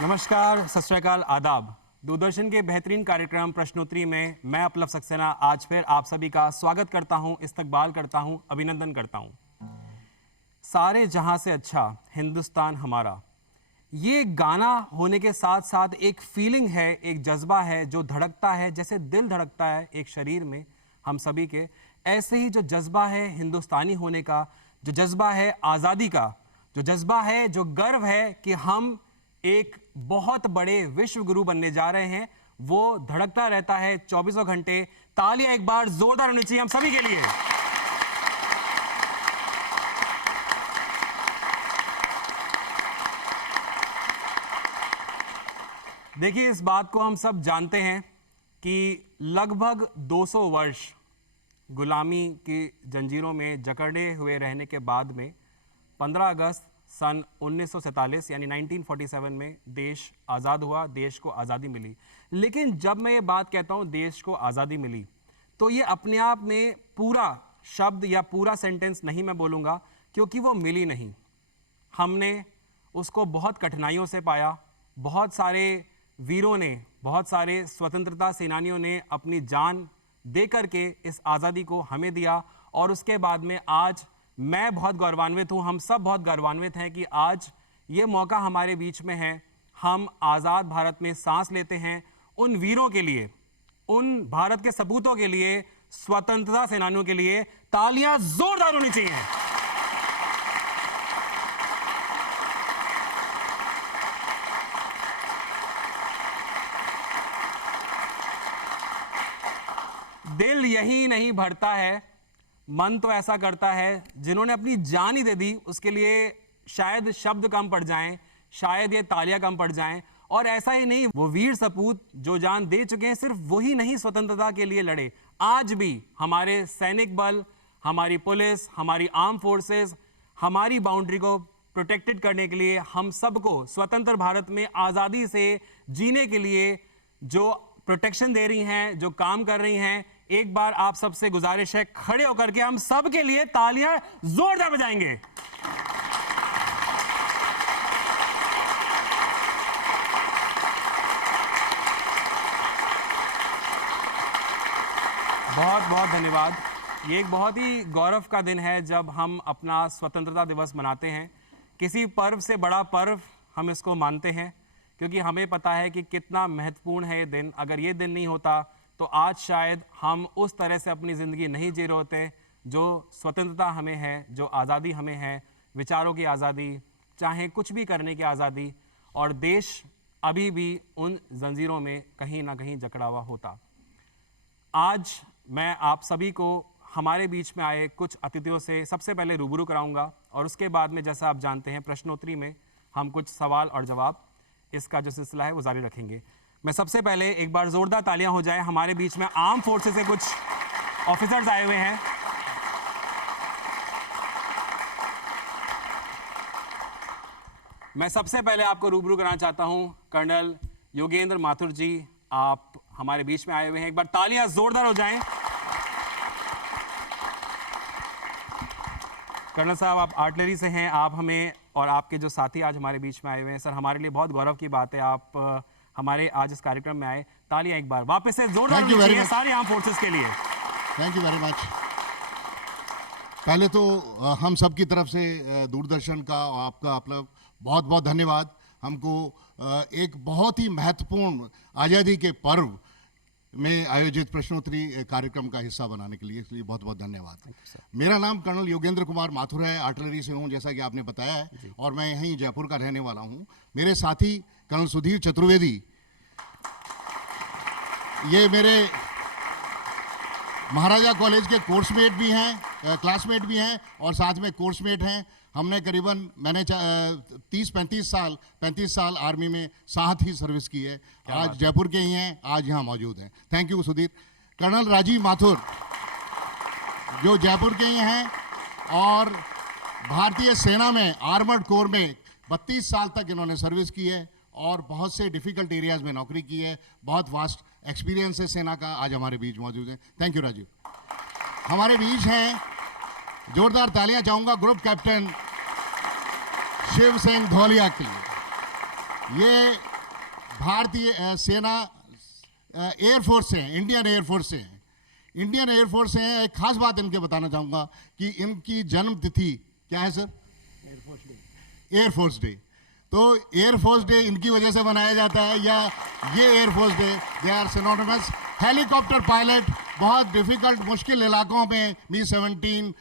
नमस्कार, सत श्री अकाल, आदाब। दूरदर्शन के बेहतरीन कार्यक्रम प्रश्नोत्तरी में मैं अपलव सक्सेना आज फिर आप सभी का स्वागत करता हूं, इस्तकबाल करता हूं, अभिनंदन करता हूं। सारे जहां से अच्छा हिंदुस्तान हमारा, ये गाना होने के साथ साथ एक फीलिंग है, एक जज्बा है जो धड़कता है, जैसे दिल धड़कता है एक शरीर में हम सभी के। ऐसे ही जो जज्बा है हिंदुस्तानी होने का, जो जज्बा है आज़ादी का, जो जज्बा है, जो गर्व है कि हम एक बहुत बड़े विश्व गुरु बनने जा रहे हैं, वो धड़कता रहता है 24 घंटे। तालियां एक बार जोरदार होनी चाहिए हम सभी के लिए। देखिए, इस बात को हम सब जानते हैं कि लगभग 200 वर्ष गुलामी की जंजीरों में जकड़े हुए रहने के बाद में 15 अगस्त सन 1947 यानी 1947 में देश आज़ाद हुआ, देश को आज़ादी मिली। लेकिन जब मैं ये बात कहता हूँ देश को आज़ादी मिली, तो ये अपने आप में पूरा शब्द या पूरा सेंटेंस नहीं मैं बोलूँगा, क्योंकि वो मिली नहीं। हमने उसको बहुत कठिनाइयों से पाया। बहुत सारे वीरों ने, बहुत सारे स्वतंत्रता सेनानियों ने अपनी जान दे करके इस आज़ादी को हमें दिया। और उसके बाद में आज मैं बहुत गौरवान्वित हूँ, हम सब बहुत गौरवान्वित हैं कि आज ये मौका हमारे बीच में है। हम आज़ाद भारत में सांस लेते हैं। उन वीरों के लिए, उन भारत के सपूतों के लिए, स्वतंत्रता सेनानियों के लिए तालियां जोरदार होनी चाहिए। दिल यही नहीं भरता है, मन तो ऐसा करता है। जिन्होंने अपनी जान ही दे दी, उसके लिए शायद शब्द कम पड़ जाएं, शायद ये तालियां कम पड़ जाएं। और ऐसा ही नहीं, वो वीर सपूत जो जान दे चुके हैं, सिर्फ वही नहीं स्वतंत्रता के लिए लड़े। आज भी हमारे सैनिक बल, हमारी पुलिस, हमारी आर्म फोर्सेस हमारी बाउंड्री को प्रोटेक्टेड करने के लिए, हम सबको स्वतंत्र भारत में आज़ादी से जीने के लिए जो प्रोटेक्शन दे रही हैं, जो काम कर रही हैं। एक बार आप सबसे गुजारिश है, खड़े होकर के हम सब के लिए तालियां जोरदार बजाएंगे। बहुत बहुत धन्यवाद। ये एक बहुत ही गौरव का दिन है जब हम अपना स्वतंत्रता दिवस मनाते हैं। किसी पर्व से बड़ा पर्व हम इसको मानते हैं, क्योंकि हमें पता है कि कितना महत्वपूर्ण है ये दिन। अगर ये दिन नहीं होता तो आज शायद हम उस तरह से अपनी ज़िंदगी नहीं जी रहे होते जो स्वतंत्रता हमें है, जो आज़ादी हमें है, विचारों की आज़ादी, चाहे कुछ भी करने की आज़ादी। और देश अभी भी उन जंजीरों में कहीं ना कहीं जकड़ा हुआ होता। आज मैं आप सभी को हमारे बीच में आए कुछ अतिथियों से सबसे पहले रूबरू कराऊंगा, और उसके बाद में, जैसा आप जानते हैं, प्रश्नोत्तरी में हम कुछ सवाल और जवाब, इसका जो सिलसिला है वो जारी रखेंगे। मैं सबसे पहले एक बार जोरदार तालियां हो जाए। हमारे बीच में आर्म फोर्सेस से कुछ ऑफिसर्स आए हुए हैं। मैं सबसे पहले आपको रूबरू कराना चाहता हूं कर्नल योगेंद्र माथुर जी, आप हमारे बीच में आए हुए हैं। एक बार तालियां जोरदार हो जाएं। कर्नल साहब, आप आर्टिलरी से हैं। आप हमें और आपके जो साथी आज हमारे बीच में आए हुए हैं, सर, हमारे लिए बहुत गौरव की बात है आप हमारे आज इस कार्यक्रम में आए। तालियां एक बार वापस से जोरदार होनी चाहिए सारे आर्म फोर्सेस के लिए। Thank you very much. पहले तो हम सब की तरफ से दूरदर्शन का, आपका अपना बहुत बहुत धन्यवाद। हमको एक बहुत ही महत्वपूर्ण आज़ादी के पर्व में आयोजित प्रश्नोत्तरी कार्यक्रम का हिस्सा बनाने के लिए, इसलिए बहुत बहुत धन्यवाद। मेरा नाम कर्नल योगेंद्र कुमार माथुर है, आर्टिलरी से हूँ, जैसा कि आपने बताया है, और मैं यहीं जयपुर का रहने वाला हूँ। मेरे साथी कर्नल सुधीर चतुर्वेदी, ये मेरे महाराजा कॉलेज के कोर्समेट भी हैं, क्लासमेट भी हैं, और साथ में कोर्समेट हैं। हमने करीबन, मैंने 35 साल आर्मी में साथ ही सर्विस की है। आज जयपुर के ही हैं, आज यहाँ मौजूद हैं। Thank you Sudhir. Colonel Rajiv Mathur, जो जयपुर के ही हैं और भारतीय सेना में आर्मर्ड कोर में 32 साल तक इन्होंने सर्विस की है और बहुत से डिफ़िकल्ट एरियाज़ में नौकरी की है। बहुत वास्ट एक्सपीरियंस है सेना का, आज हमारे बीच मौजूद हैं। Thank you Rajiv. हमारे बीच हैं, जोरदार तालियां चाहूँगा ग्रुप कैप्टन शिव सिंह धौलिया के लिए। ये भारतीय सेना एयरफोर्स से हैं, इंडियन एयरफोर्स से हैं। इंडियन एयरफोर्स से हैं। एक खास बात इनके बताना चाहूँगा कि इनकी जन्म तिथि क्या है सर? Air force day. तो एयरफोर्स डे इनकी वजह से मनाया जाता है, या ये air force day, they are synonymous. Helicopter pilot, बहुत डिफिकल्ट मुश्किल इलाकों में मी-17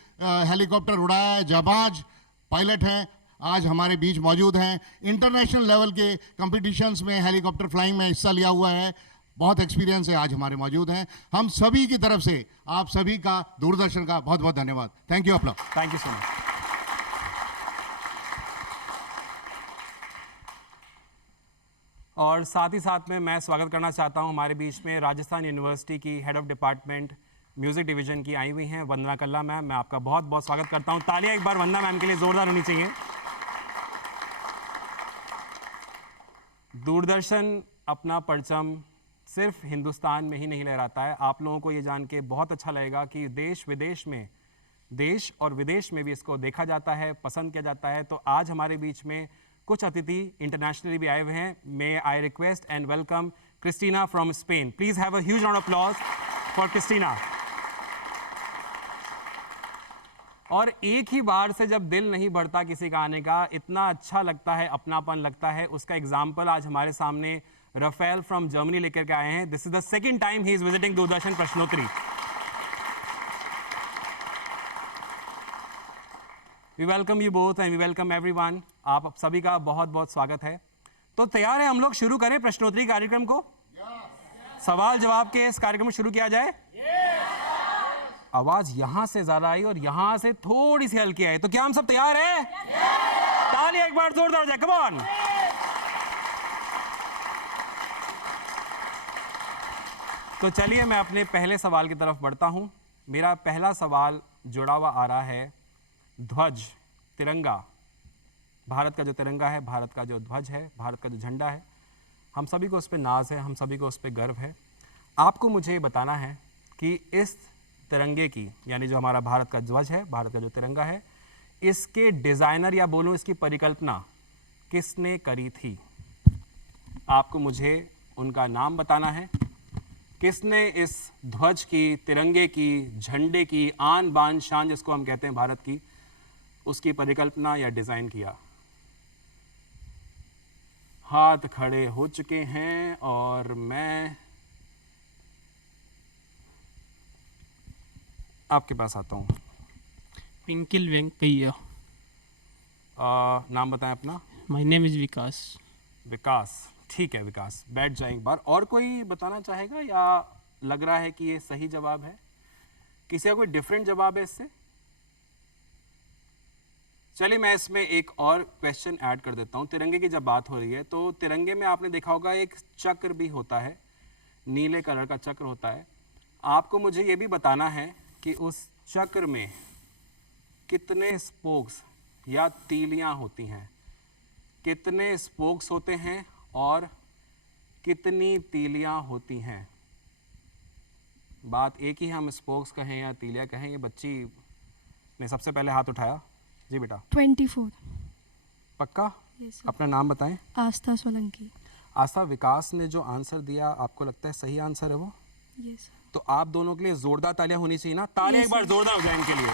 हेलीकॉप्टर उड़ाया है, जाबाज पायलट हैं, आज हमारे बीच मौजूद हैं। इंटरनेशनल लेवल के कंपटीशंस में हेलीकॉप्टर फ्लाइंग में हिस्सा लिया हुआ है, बहुत एक्सपीरियंस है, आज हमारे मौजूद हैं। हम सभी की तरफ से आप सभी का, दूरदर्शन का बहुत बहुत धन्यवाद। थैंक यू अपना। Thank you so much. और साथ ही साथ में मैं स्वागत करना चाहता हूं हमारे बीच में राजस्थान यूनिवर्सिटी की head of department music division की आई हुई हैं वंदना कल्ला मैम। मैं आपका बहुत बहुत स्वागत करता हूं। तालियां एक बार वंदना मैम के लिए जोरदार होनी चाहिए। दूरदर्शन अपना परचम सिर्फ हिंदुस्तान में ही नहीं लहराता है। आप लोगों को ये जान के बहुत अच्छा लगेगा कि देश विदेश में, देश और विदेश में भी इसको देखा जाता है, पसंद किया जाता है। तो आज हमारे बीच में कुछ अतिथि इंटरनेशनली भी आए हुए हैं। May I request and welcome Cristina from Spain. Please have a huge round of applause for Cristina. और एक ही बार से जब दिल नहीं बढ़ता किसी का आने का, इतना अच्छा लगता है, अपनापन लगता है, उसका एग्जाम्पल आज हमारे सामने रफेल फ्रॉम जर्मनी लेकर के आए हैं। This is the second time he is visiting Doordarshan Prashnottari. We welcome you both and we welcome everyone. आप सभी का बहुत बहुत स्वागत है। तो तैयार है हम लोग शुरू करें प्रश्नोत्तरी कार्यक्रम को? सवाल जवाब के इस कार्यक्रम में शुरू किया जाए। आवाज यहां से ज्यादा आई और यहां से थोड़ी सी हल्की आई, तो क्या हम सब तैयार हैं? ताली एक बार जोरदार हो जाए, कम ऑन। तो चलिए मैं अपने पहले सवाल की तरफ बढ़ता हूं। मेरा पहला सवाल जुड़ा हुआ आ रहा है ध्वज, तिरंगा, भारत का जो तिरंगा है, भारत का जो ध्वज है, भारत का जो झंडा है, हम सभी को उस पर नाज है, हम सभी को उस पर गर्व है। आपको मुझे बताना है कि इस तिरंगे की, यानी जो हमारा भारत का ध्वज है, भारत का जो तिरंगा है, इसके डिजाइनर या बोलूं इसकी परिकल्पना किसने करी थी? आपको मुझे उनका नाम बताना है। किसने इस ध्वज की, तिरंगे की, झंडे की, आन बान शान जिसको हम कहते हैं भारत की, उसकी परिकल्पना या डिजाइन किया? हाथ खड़े हो चुके हैं और मैं आपके पास आता हूँ। पिंकिल वेंकैया। नाम बताएं अपना। माय नेम इज विकास। विकास, ठीक है विकास, बैठ जाए एक बार। और कोई बताना चाहेगा या लग रहा है कि ये सही जवाब है? किसी का कोई डिफरेंट जवाब है इससे? चलिए मैं इसमें एक और क्वेश्चन ऐड कर देता हूँ। तिरंगे की जब बात हो रही है तो तिरंगे में आपने देखा होगा एक चक्र भी होता है, नीले कलर का चक्र होता है। आपको मुझे ये भी बताना है कि उस चक्र में कितने स्पोक्स या तीलियां होती हैं, कितने स्पोक्स होते हैं और कितनी तीलियां होती हैं। बात एक ही, हम स्पोक्स कहें या तीलियां कहें। ये बच्ची ने सबसे पहले हाथ उठाया। जी बेटा। 24। पक्का? yes, अपना नाम बताएं। आस्था सोलंकी। आस्था, विकास ने जो आंसर दिया आपको लगता है सही आंसर है वो? यस। तो आप दोनों के लिए जोरदार तालियां होनी चाहिए ना। तालियां एक बार जोरदार हो जाए इनके लिए।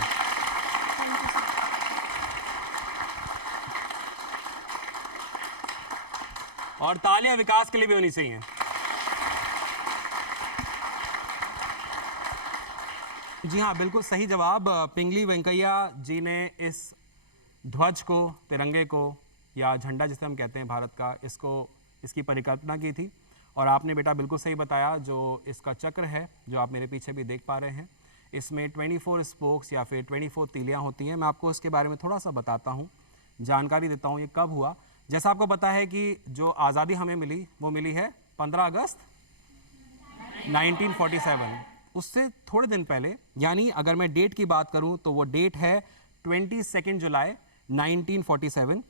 और तालियां विकास के लिए भी होनी चाहिए। जी हाँ, बिल्कुल सही जवाब। पिंगली वेंकैया जी ने इस ध्वज को, तिरंगे को या झंडा जिसे हम कहते हैं भारत का, इसकी परिकल्पना की थी। और आपने बेटा बिल्कुल सही बताया, जो इसका चक्र है जो आप मेरे पीछे भी देख पा रहे हैं, इसमें 24 स्पोक्स या फिर 24 तीलियां होती हैं। मैं आपको इसके बारे में थोड़ा सा बताता हूँ, जानकारी देता हूँ ये कब हुआ। जैसा आपको पता है कि जो आज़ादी हमें मिली वो मिली है 15 अगस्त 1947। उससे थोड़े दिन पहले, यानी अगर मैं डेट की बात करूं तो वो डेट है 22 जुलाई 1947।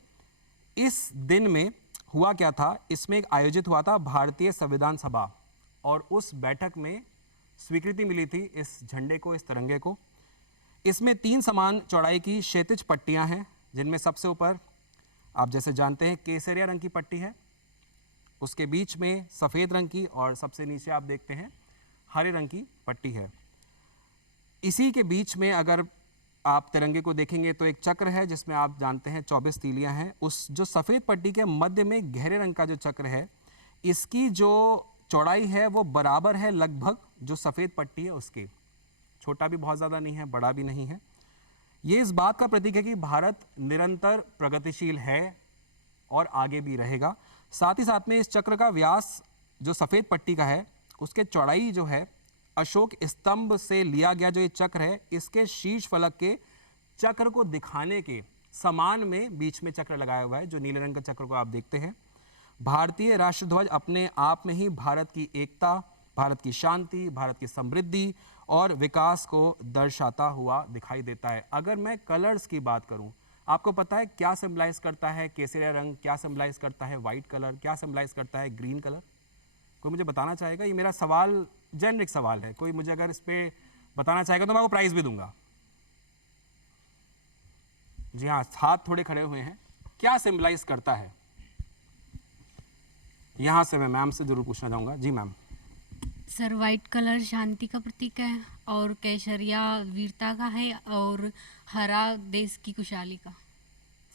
इस दिन में हुआ क्या था, इसमें एक आयोजित हुआ था भारतीय संविधान सभा, और उस बैठक में स्वीकृति मिली थी इस झंडे को, इस तिरंगे को। इसमें 3 समान चौड़ाई की क्षैतिज पट्टियां हैं, जिनमें सबसे ऊपर आप जैसे जानते हैं केसरिया रंग की पट्टी है, उसके बीच में सफ़ेद रंग की और सबसे नीचे आप देखते हैं हरे रंग की पट्टी है। इसी के बीच में अगर आप तिरंगे को देखेंगे तो एक चक्र है जिसमें आप जानते हैं 24 तीलियां हैं। उस जो सफ़ेद पट्टी के मध्य में गहरे रंग का जो चक्र है, इसकी जो चौड़ाई है वो बराबर है लगभग जो सफ़ेद पट्टी है उसकी। छोटा भी बहुत ज़्यादा नहीं है, बड़ा भी नहीं है। ये इस बात का प्रतीक है कि भारत निरंतर प्रगतिशील है और आगे भी रहेगा। साथ ही साथ में इस चक्र का व्यास जो सफ़ेद पट्टी का है उसके चौड़ाई जो है अशोक स्तंभ से लिया गया जो ये चक्र है, इसके शीर्ष फलक के चक्र को दिखाने के समान में बीच में चक्र लगाया हुआ है। जो नीले रंग का चक्र को आप देखते हैं, भारतीय राष्ट्रध्वज अपने आप में ही भारत की एकता, भारत की शांति, भारत की समृद्धि और विकास को दर्शाता हुआ दिखाई देता है। अगर मैं कलर्स की बात करूं, आपको पता है क्या सिंबलाइज करता है केसरिया रंग, क्या सिंबलाइज करता है वाइट कलर, क्या सिंबलाइज करता है ग्रीन कलर? कोई मुझे बताना चाहेगा? ये मेरा सवाल जेनरिक सवाल है, कोई मुझे अगर इस पे बताना चाहेगा तो मैं वो प्राइज भी दूंगा। जी हाँ, हाथ थोड़े खड़े हुए हैं। क्या सिंबलाइज करता है? यहां से मैं मैम से जरूर पूछना चाहूंगा। जी मैम। सर, वाइट कलर शांति का प्रतीक है और केसरिया वीरता का है और हरा देश की खुशहाली का।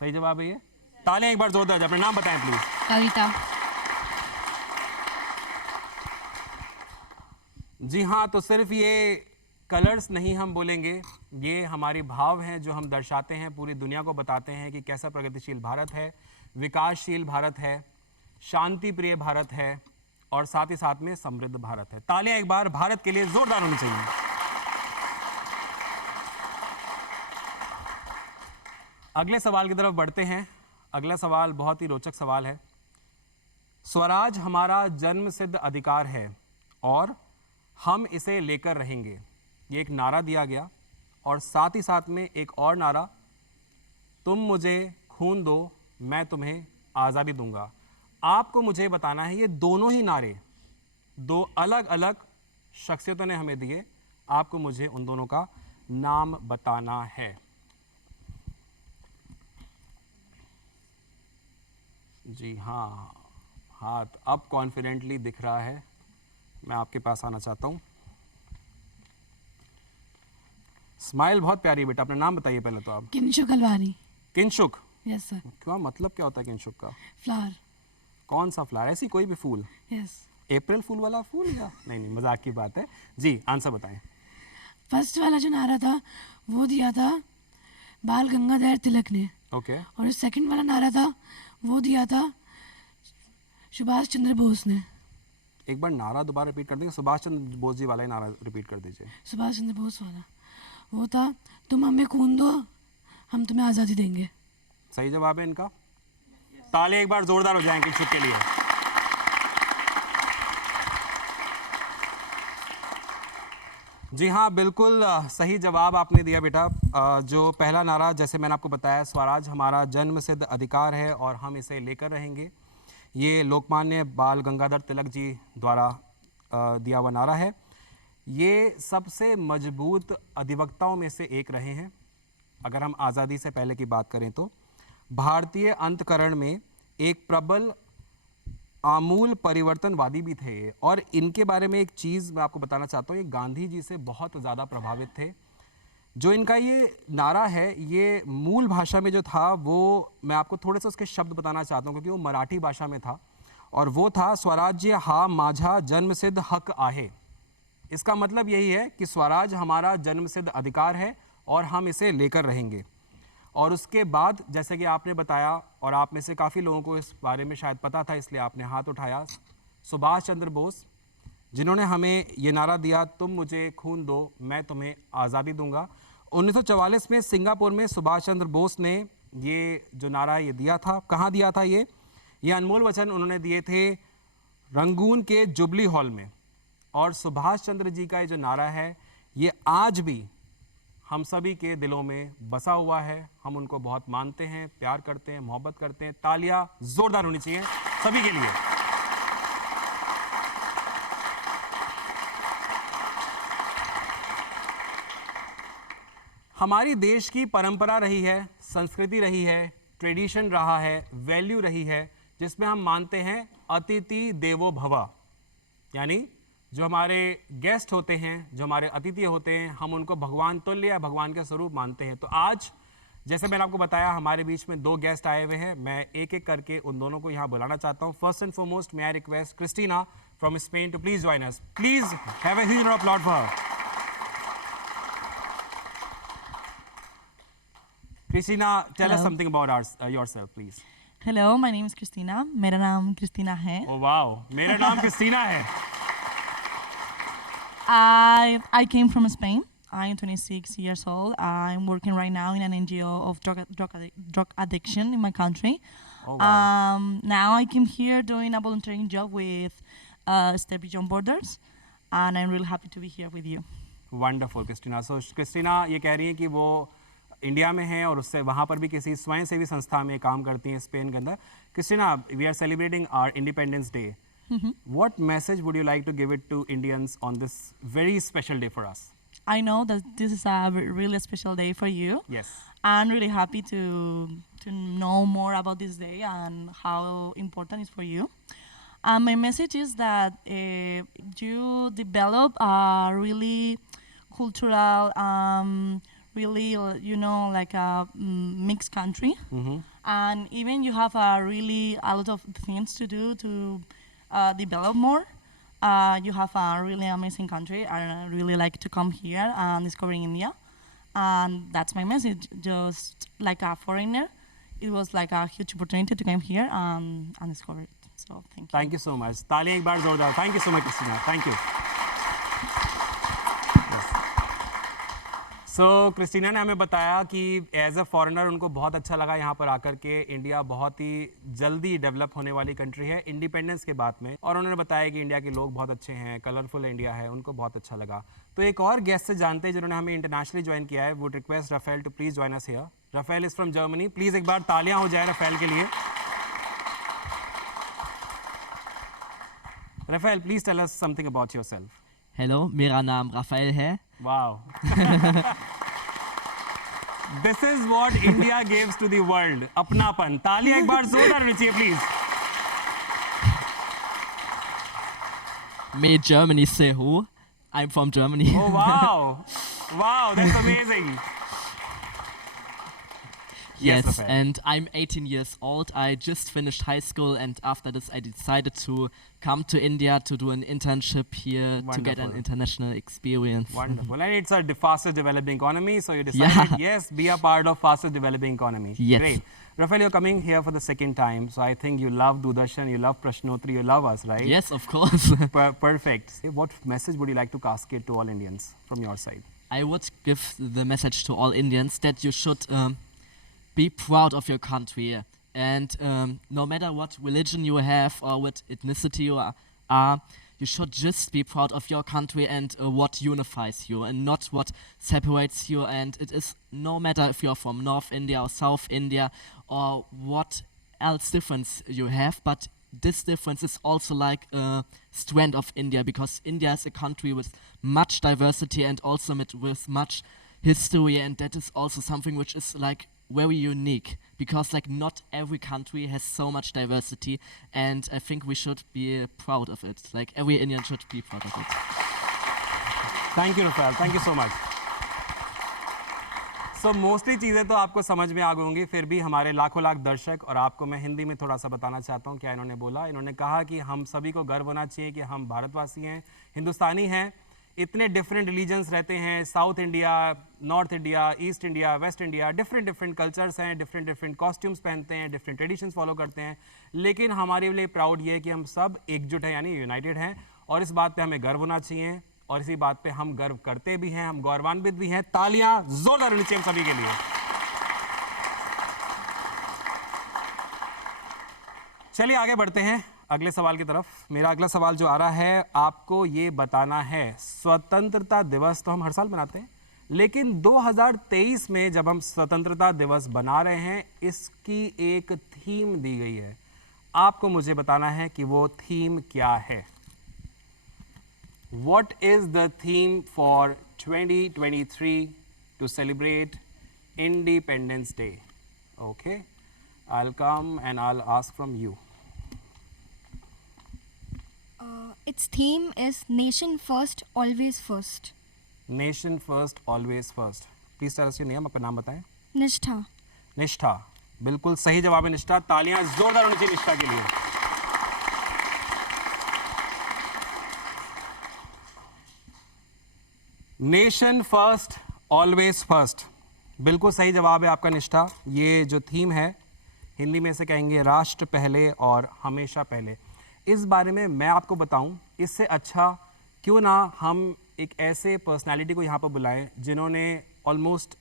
सही जवाब है ये। तालियां एक बार जोरदार जाए। अपना नाम बताएं प्लीज। कविता। जी हाँ, तो सिर्फ ये कलर्स नहीं हम बोलेंगे, ये हमारे भाव हैं जो हम दर्शाते हैं, पूरी दुनिया को बताते हैं कि कैसा प्रगतिशील भारत है, विकासशील भारत है, शांति प्रिय भारत है और साथ ही साथ में समृद्ध भारत है। तालियां एक बार भारत के लिए जोरदार होनी चाहिए। अगले सवाल की तरफ बढ़ते हैं। अगला सवाल बहुत ही रोचक सवाल है। स्वराज हमारा जन्मसिद्ध अधिकार है और हम इसे लेकर रहेंगे। ये एक नारा दिया गया और साथ ही साथ में एक और नारा, तुम मुझे खून दो मैं तुम्हें आज़ादी दूंगा। आपको मुझे बताना है ये दोनों ही नारे दो अलग अलग शख्सियतों ने हमें दिए। आपको मुझे उन दोनों का नाम बताना है। जी हाँ, हाथ अब कॉन्फिडेंटली दिख रहा है। मैं आपके पास आना चाहता हूँ। स्माइल बहुत प्यारी है बेटा। अपना नाम बताइए पहले तो आप। किंशुक अलवानी। किंशुक? Yes sir. क्या मतलब, क्या होता है किंशुक का? फ्लावर। कौन सा फ्लावर? ऐसी कोई भी फूल? यस। अप्रैल फूल वाला फूल या नहीं? नहीं, मजाक की बात है। जी, आंसर बताएं। फर्स्ट वाला जो नारा था वो दिया था बाल गंगाधर तिलक ने। ओके। और जो सेकंड वाला नारा था वो दिया था सुभाष चंद्र बोस ने। एक बार नारा दोबारा रिपीट कर देंगे? सुभाष चंद्र बोस जी वाला ही नारा रिपीट कर दीजिए। सुभाष चंद्र बोस वाला वो था, तुम हमें खून दो हम तुम्हें आज़ादी देंगे। सही जवाब है इनका। ताले एक बार जोरदार हो जाएंगे किंशुक के लिए। जी हाँ, बिल्कुल सही जवाब आपने दिया बेटा। जो पहला नारा, जैसे मैंने आपको बताया, स्वराज हमारा जन्मसिद्ध अधिकार है और हम इसे लेकर रहेंगे, ये लोकमान्य बाल गंगाधर तिलक जी द्वारा दिया हुआ नारा है। ये सबसे मजबूत अधिवक्ताओं में से एक रहे हैं। अगर हम आज़ादी से पहले की बात करें तो भारतीय अंतकरण में एक प्रबल आमूल परिवर्तनवादी भी थे। और इनके बारे में एक चीज़ मैं आपको बताना चाहता हूँ, ये गांधी जी से बहुत ज़्यादा प्रभावित थे। जो इनका ये नारा है, ये मूल भाषा में जो था वो मैं आपको थोड़े से उसके शब्द बताना चाहता हूँ क्योंकि वो मराठी भाषा में था। और वो था, स्वराज्य हा माझा जन्मसिद्ध हक आहे। इसका मतलब यही है कि स्वराज हमारा जन्मसिद्ध अधिकार है और हम इसे लेकर रहेंगे। और उसके बाद, जैसे कि आपने बताया और आप में से काफ़ी लोगों को इस बारे में शायद पता था इसलिए आपने हाथ उठाया, सुभाष चंद्र बोस, जिन्होंने हमें ये नारा दिया, तुम मुझे खून दो मैं तुम्हें आज़ादी दूंगा। 1944 में सिंगापुर में सुभाष चंद्र बोस ने ये जो नारा ये दिया था। कहाँ दिया था ये अनमोल वचन उन्होंने दिए थे रंगून के जुबली हॉल में। और सुभाष चंद्र जी का ये जो नारा है, ये आज भी हम सभी के दिलों में बसा हुआ है। हम उनको बहुत मानते हैं, प्यार करते हैं, मोहब्बत करते हैं। तालियां जोरदार होनी चाहिए सभी के लिए। हमारी देश की परंपरा रही है, संस्कृति रही है, ट्रेडिशन रहा है, वैल्यू रही है, जिसमें हम मानते हैं अतिथि देवो भव, यानी जो हमारे गेस्ट होते हैं, जो हमारे अतिथि होते हैं, हम उनको भगवान तुल्य या भगवान के स्वरूप मानते हैं। तो आज जैसे मैंने आपको बताया हमारे बीच में 2 गेस्ट आए हुए हैं, मैं एक एक करके उन दोनों को यहाँ बुलाना चाहता हूँ। First and foremost may I request Christina from Spain to please join us. Please have a huge applause for her. Christina, tell us Hello. something about yourself, please. Hello my name is Christina, मेरा नाम Christina है। Oh wow, मेरा नाम Christina है। I came from Spain. I'm 26 years old. I'm working right now in an NGO of drug addiction in my country. Oh, wow. Now I came here doing a volunteering job with Step Beyond Borders, and I'm really happy to be here with you. Wonderful, Christina. So Christina ये कह रही है कि वो India में हैं और उससे वहाँ पर भी किसी स्वयंसेवी संस्था में काम करती हैं स्पेन के अंदर। Christina, we are celebrating our Independence Day. What message would you like to give it to Indians on this very special day for us? I know that this is a really special day for you. Yes. I'm really happy to know more about this day and how important it is for you. My message is that you develop a really cultural, really, like a mixed country. And even you have a lot of things to do to develop more. You have a really amazing country. I really like to come here and discover India. And that's my message. Just like a foreigner, it was like a huge opportunity to come here and discover it. So thank you. Thank you so much. ताली एक बार जोरदार। Thank you so much, Christina. Thank you. So Christina ने हमें बताया कि as a foreigner उनको बहुत अच्छा लगा यहाँ पर आकर के। इंडिया बहुत ही जल्दी डेवलप होने वाली कंट्री है इंडिपेंडेंस के बाद में, और उन्होंने बताया कि इंडिया के लोग बहुत अच्छे हैं, कलरफुल इंडिया है, उनको बहुत अच्छा लगा। तो एक और गेस्ट से जानते हैं जिन्होंने हमें इंटरनेशनली ज्वाइन किया है। Would request Raphael to please join us here. Raphael is from Germany. Please एक बार तालियां हो जाए राफेल के लिए। Raphael, please tell us something about yourself. Hello, मेरा नाम राफेल है। Wow. This is what India gives to the world. अपनापन। तालियां एक बार जोरदार होनी चाहिए please. May Germany say who? I'm from Germany. Oh wow. Wow, that's amazing. Yes, Yes, Rafael. and I'm 18 years old. I just finished high school, and after this, I decided to come to India to do an internship here to get an Wonderful. international experience. Wonderful. And it's a fastest developing economy, so you decided, yes, be a part of fastest developing economy. Yes. Great. Rafael, you're coming here for the second time, so I think you love Doordarshan, you love Prashnotri, you love us, right? Yes, of course. Perfect. What message would you like to cascade to all Indians from your side? I would give the message to all Indians that you should be proud of your country, and no matter what religion you have or what ethnicity you are, you should just be proud of your country and what unifies you and not what separates you. And it is no matter if you're from North India or South India or what else difference you have, but this difference is also like a strength of India, because India is a country with much diversity and also with much history, and that is also something which is like very unique, because like not every country has so much diversity, and I think we should be proud of it. Like every Indian should be proud of it. Thank you, Rafael. Thank you so much. So mostly चीज़ें तो आपको समझ में आ गई होंगी, फिर भी हमारे लाखों लाख दर्शक और आपको मैं हिंदी में थोड़ा सा बताना चाहता हूँ क्या इन्होंने बोला। इन्होंने कहा कि हम सभी को गर्व होना चाहिए कि हम भारतवासी हैं, हिंदुस्तानी हैं। इतने डिफरेंट रिलीजन्स रहते हैं, south India, north India, east India, waste India, different cultures हैं, डिफरेंट कॉस्ट्यूम्स पहनते हैं, डिफरेंट ट्रेडिशंस फॉलो करते हैं, लेकिन हमारे लिए प्राउड ये है कि हम सब एकजुट हैं, यानी यूनाइटेड हैं, और इस बात पे हमें गर्व होना चाहिए, और इसी बात पे हम गर्व करते भी हैं, हम गौरवान्वित भी हैं। तालियां जोरदार होनी चाहिए सभी के लिए। चलिए आगे बढ़ते हैं अगले सवाल की तरफ। मेरा अगला सवाल जो आ रहा है, आपको ये बताना है, स्वतंत्रता दिवस तो हम हर साल मनाते हैं, लेकिन 2023 में जब हम स्वतंत्रता दिवस बना रहे हैं, इसकी एक थीम दी गई है। आपको मुझे बताना है कि वो थीम क्या है। What is the theme for 2023 to celebrate Independence Day? Okay, I'll come and I'll ask from you. Its theme is Nation First, Always First. Nation first always first. Please tell us your name, अपना नाम बताएं। Nishtha. निष्ठा, बिल्कुल सही जवाब है निष्ठा। तालियां जोरदार होनी चाहिए निष्ठा के लिए। नेशन फर्स्ट ऑलवेज फर्स्ट, बिल्कुल सही जवाब है आपका निष्ठा। ये जो थीम है हिंदी में से कहेंगे राष्ट्र पहले और हमेशा पहले। इस बारे में मैं आपको बताऊं, इससे अच्छा क्यों ना हम एक ऐसे पर्सनालिटी को यहाँ पर बुलाएं जिन्होंने ऑलमोस्ट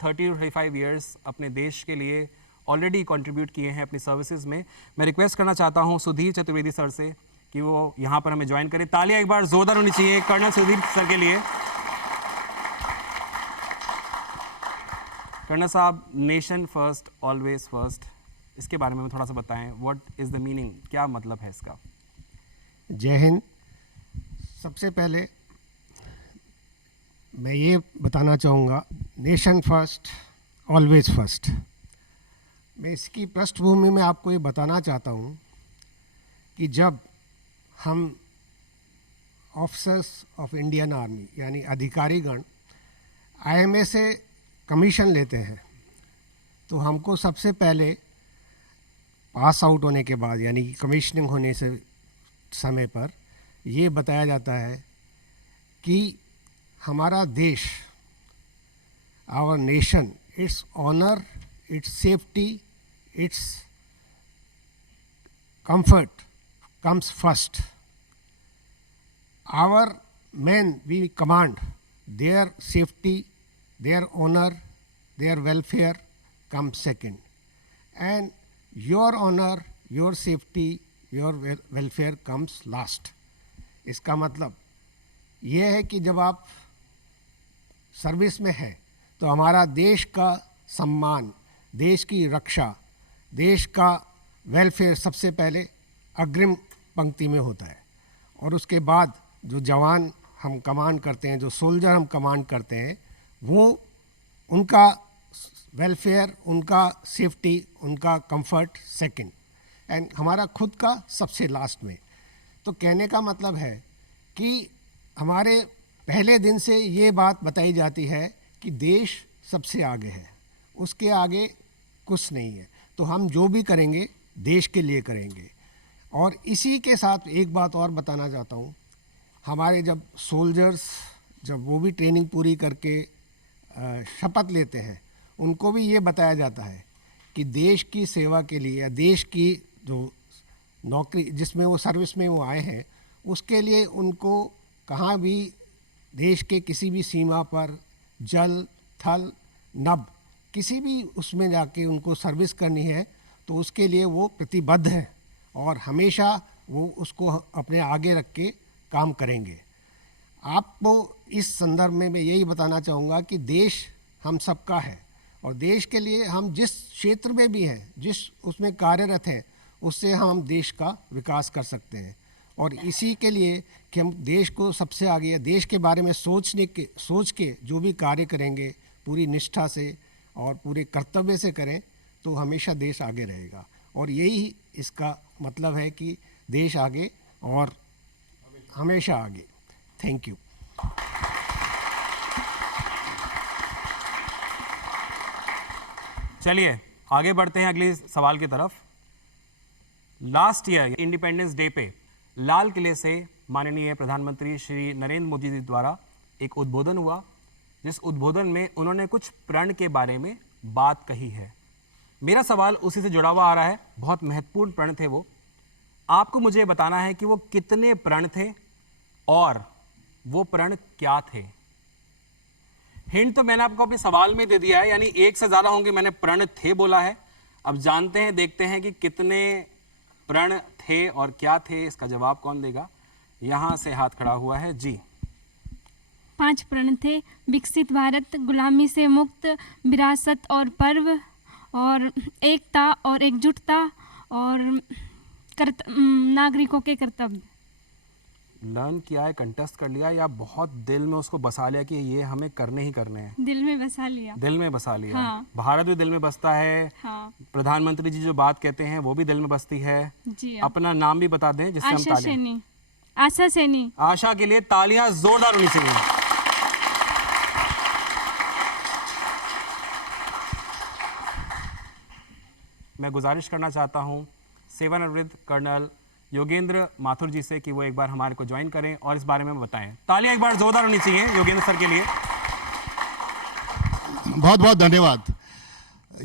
30 to 35 ईयर्स अपने देश के लिए ऑलरेडी कंट्रीब्यूट किए हैं अपनी सर्विसेज में। मैं रिक्वेस्ट करना चाहता हूँ सुधीर चतुर्वेदी सर से कि वो यहाँ पर हमें ज्वाइन करें। तालियां एक बार जोरदार होनी चाहिए कर्नल सुधीर सर के लिए। कर्नल साहब, नेशन फर्स्ट ऑलवेज फर्स्ट, इसके बारे में थोड़ा सा बताएं। व्हाट इज़ द मीनिंग, क्या मतलब है इसका? जय हिंद। सबसे पहले मैं ये बताना चाहूँगा, नेशन फर्स्ट ऑलवेज फर्स्ट। मैं इसकी पृष्ठभूमि में आपको ये बताना चाहता हूँ कि जब हम ऑफिसर्स ऑफ इंडियन आर्मी यानी अधिकारीगण IMA से कमीशन लेते हैं तो हमको सबसे पहले पास आउट होने के बाद यानी कि कमीशनिंग होने से समय पर ये बताया जाता है कि हमारा देश, our nation, it's honour, it's safety, it's comfort comes first. Our men we command, their safety, their honor, their welfare comes second, and your honor, your safety, your welfare comes last. इसका मतलब ये है कि जब आप service में हैं तो हमारा देश का सम्मान, देश की रक्षा, देश का वेलफेयर सबसे पहले अग्रिम पंक्ति में होता है, और उसके बाद जो जवान हम कमांड करते हैं, जो सोल्जर हम कमांड करते हैं, वो उनका वेलफेयर, उनका सेफ्टी, उनका कंफर्ट सेकंड, एंड हमारा खुद का सबसे लास्ट में। तो कहने का मतलब है कि हमारे पहले दिन से ये बात बताई जाती है कि देश सबसे आगे है, उसके आगे कुछ नहीं है, तो हम जो भी करेंगे देश के लिए करेंगे। और इसी के साथ एक बात और बताना चाहता हूँ, हमारे जब सोल्जर्स जब वो भी ट्रेनिंग पूरी करके शपथ लेते हैं, उनको भी ये बताया जाता है कि देश की सेवा के लिए या देश की जो नौकरी जिसमें वो सर्विस में वो आए हैं, उसके लिए उनको कहाँ भी देश के किसी भी सीमा पर जल थल नभ किसी भी उसमें जाके उनको सर्विस करनी है, तो उसके लिए वो प्रतिबद्ध हैं और हमेशा वो उसको अपने आगे रख के काम करेंगे। आपको इस संदर्भ में मैं यही बताना चाहूँगा कि देश हम सबका है, और देश के लिए हम जिस क्षेत्र में भी हैं, जिस उसमें कार्यरत हैं, उससे हम देश का विकास कर सकते हैं। और इसी के लिए कि हम देश को सबसे आगे या देश के बारे में सोच के जो भी कार्य करेंगे पूरी निष्ठा से और पूरे कर्तव्य से करें, तो हमेशा देश आगे रहेगा। और यही इसका मतलब है कि देश आगे और हमेशा आगे। Thank you. चलिए आगे बढ़ते हैं अगले सवाल की तरफ। लास्ट ईयर इंडिपेंडेंस डे पे लाल किले से माननीय प्रधानमंत्री श्री नरेंद्र मोदी जी द्वारा एक उद्बोधन हुआ, जिस उद्बोधन में उन्होंने कुछ प्रण के बारे में बात कही है। मेरा सवाल उसी से जुड़ा हुआ आ रहा है, बहुत महत्वपूर्ण प्रण थे वो। आपको मुझे बताना है कि वो कितने प्रण थे और वो प्रण क्या थे। हिंट तो मैंने आपको अपने सवाल में दे दिया है, यानी एक से ज्यादा होंगे, मैंने प्रण थे बोला है। अब जानते हैं, देखते हैं कि कितने प्रण थे और क्या थे। इसका जवाब कौन देगा? यहां से हाथ खड़ा हुआ है जी। 5 प्रण थे। विकसित भारत, गुलामी से मुक्त, विरासत और पर्व, और एकता और एकजुटता, और नागरिकों के कर्तव्य। लर्न किया है, कंटेस्ट कर लिया, या बहुत दिल में उसको बसा लिया कि ये हमें करने ही करने हैं? दिल में बसा लिया। दिल में बसा लिया। हाँ। भारत भी दिल में बसता है। हाँ। प्रधानमंत्री जी जो बात कहते हैं वो भी दिल में बसती है जी। अपना नाम भी बता दें जिससे हम आशा तालियां। सैनी। आशा सैनी। आशा के लिए तालियां जोरदार होनी चाहिए। मैं गुजारिश करना चाहता हूं सेवानिवृत्त कर्नल योगेंद्र माथुर जी से कि वो एक बार हमारे को ज्वाइन करें और इस बारे में बताएं। तालियां एक बार जोरदार होनी चाहिए योगेंद्र सर के लिए। बहुत बहुत धन्यवाद।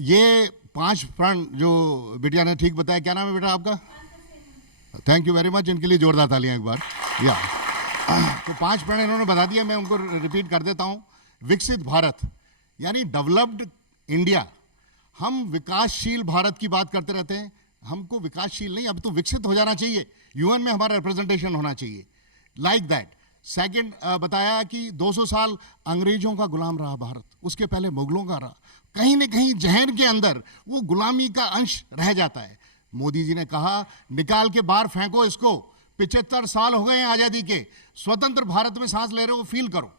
ये 5 प्रण जो बिटिया ने ठीक बताया, क्या नाम है बेटा आपका? थैंक यू वेरी मच, इनके लिए जोरदार तालियां एक बार। या तो 5 प्रण इन्होंने बता दिया, मैं उनको रिपीट कर देता हूं। विकसित भारत यानी डेवलप्ड इंडिया। हम विकासशील भारत की बात करते रहते हैं, हमको विकासशील नहीं, अब तो विकसित हो जाना चाहिए। यूएन में हमारा रिप्रेजेंटेशन होना चाहिए, लाइक दैट। सेकंड बताया कि 200 साल अंग्रेजों का गुलाम रहा भारत, उसके पहले मुगलों का रहा। कहीं न कहीं जहन के अंदर वो गुलामी का अंश रह जाता है। मोदी जी ने कहा निकाल के बाहर फेंको इसको, 75 साल हो गए हैं आज़ादी के, स्वतंत्र भारत में सांस ले रहे हो, फील करो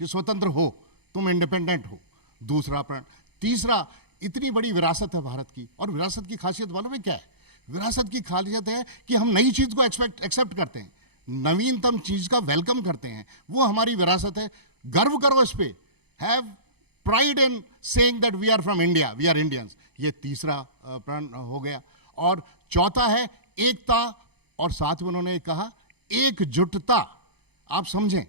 कि स्वतंत्र हो, तुम इंडिपेंडेंट हो। दूसरा प्रण। तीसरा, इतनी बड़ी विरासत है भारत की, और विरासत की खासियत मालूम है क्या है? विरासत की खासियत है कि हम नई चीज़ को एक्सेप्ट करते हैं, नवीनतम चीज़ का वेलकम करते हैं, वो हमारी विरासत है। गर्व करो इस पे, have pride in saying that we are from India, we are Indians. ये तीसरा प्रण हो गया। और चौथा है एकता, और साथ में उन्होंने कहा एकजुटता। आप समझें,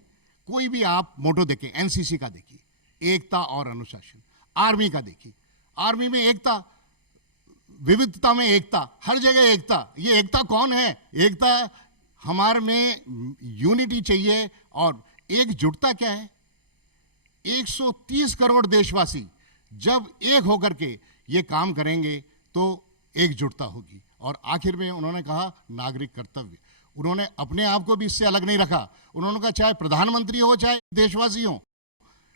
कोई भी आप मोटो देखें, एनसीसी का देखिए, एकता और अनुशासन। आर्मी का देखिए, आर्मी में एकता, विविधता में एकता, हर जगह एकता। ये एकता कौन है? एकता हमारे में यूनिटी चाहिए। और एकजुटता क्या है? 130 करोड़ देशवासी जब एक होकर के ये काम करेंगे तो एकजुटता होगी। और आखिर में उन्होंने कहा नागरिक कर्तव्य। उन्होंने अपने आप को भी इससे अलग नहीं रखा। उन्होंने कहा चाहे प्रधानमंत्री हो चाहे देशवासी हो,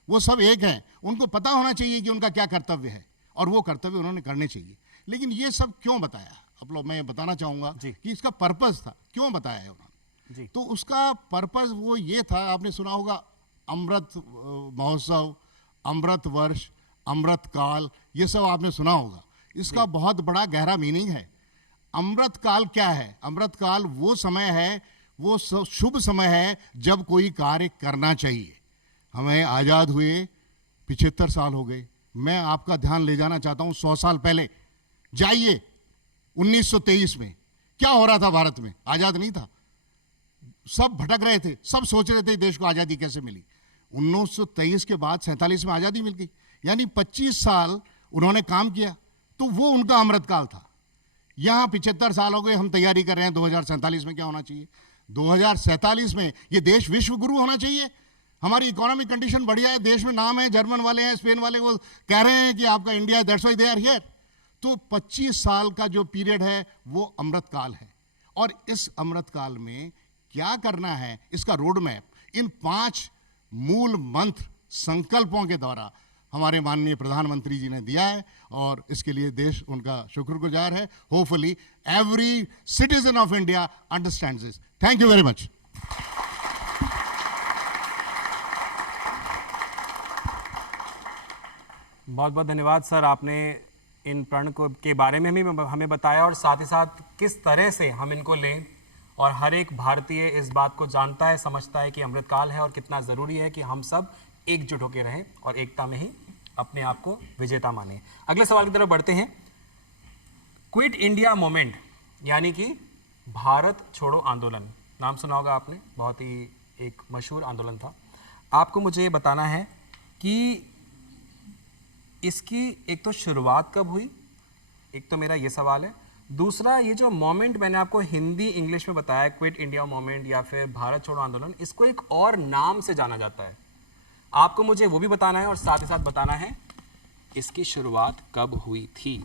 वो सब एक हैं, उनको पता होना चाहिए कि उनका क्या कर्तव्य है, और वो कर्तव्य उन्होंने करने चाहिए। लेकिन ये सब क्यों बताया, अब लोग मैं बताना चाहूँगा कि इसका पर्पस था, क्यों बताया है उन्होंने। तो उसका पर्पस वो ये था, आपने सुना होगा अमृत महोत्सव, अमृत वर्ष, अमृत काल, ये सब आपने सुना होगा। इसका बहुत बड़ा गहरा मीनिंग है। अमृत काल क्या है? अमृत काल वो समय है, वो शुभ समय है जब कोई कार्य करना चाहिए। हमें आज़ाद हुए 75 साल हो गए। मैं आपका ध्यान ले जाना चाहता हूँ 100 साल पहले। जाइए 1923 में क्या हो रहा था भारत में? आज़ाद नहीं था, सब भटक रहे थे, सब सोच रहे थे देश को आज़ादी कैसे मिली। 1923 के बाद 47 में आज़ादी मिल गई, यानी 25 साल उन्होंने काम किया, तो वो उनका अमृतकाल था। यहाँ 75 साल हो गए, हम तैयारी कर रहे हैं 2047 में क्या होना चाहिए। 2047 में ये देश विश्व गुरु होना चाहिए। हमारी इकोनॉमिक कंडीशन बढ़िया है, देश में नाम है, जर्मन वाले हैं, स्पेन वाले, वो कह रहे हैं कि आपका India, that's why they are here. तो 25 साल का जो पीरियड है वो अमृतकाल है। और इस अमृतकाल में क्या करना है, इसका रोड मैप इन 5 मूल मंत्र संकल्पों के द्वारा हमारे माननीय प्रधानमंत्री जी ने दिया है, और इसके लिए देश उनका शुक्रगुजार है। Hopefully every citizen of India understands this. Thank you very much. बहुत बहुत धन्यवाद सर, आपने इन प्रण को के बारे में भी हमें बताया, और साथ ही साथ किस तरह से हम इनको लें। और हर एक भारतीय इस बात को जानता है, समझता है कि अमृतकाल है और कितना ज़रूरी है कि हम सब एकजुट होकर रहें और एकता में ही अपने आप को विजेता माने। अगले सवाल की तरफ बढ़ते हैं। क्विट इंडिया मूवमेंट यानी कि भारत छोड़ो आंदोलन, नाम सुना होगा आपने, बहुत ही एक मशहूर आंदोलन था। आपको मुझे बताना है कि इसकी एक तो शुरुआत कब हुई, एक तो मेरा ये सवाल है। दूसरा, ये जो मोमेंट मैंने आपको हिंदी इंग्लिश में बताया, क्विट इंडिया मोमेंट या फिर भारत छोड़ो आंदोलन, इसको एक और नाम से जाना जाता है। आपको मुझे वो भी बताना है और साथ ही साथ बताना है इसकी शुरुआत कब हुई थी।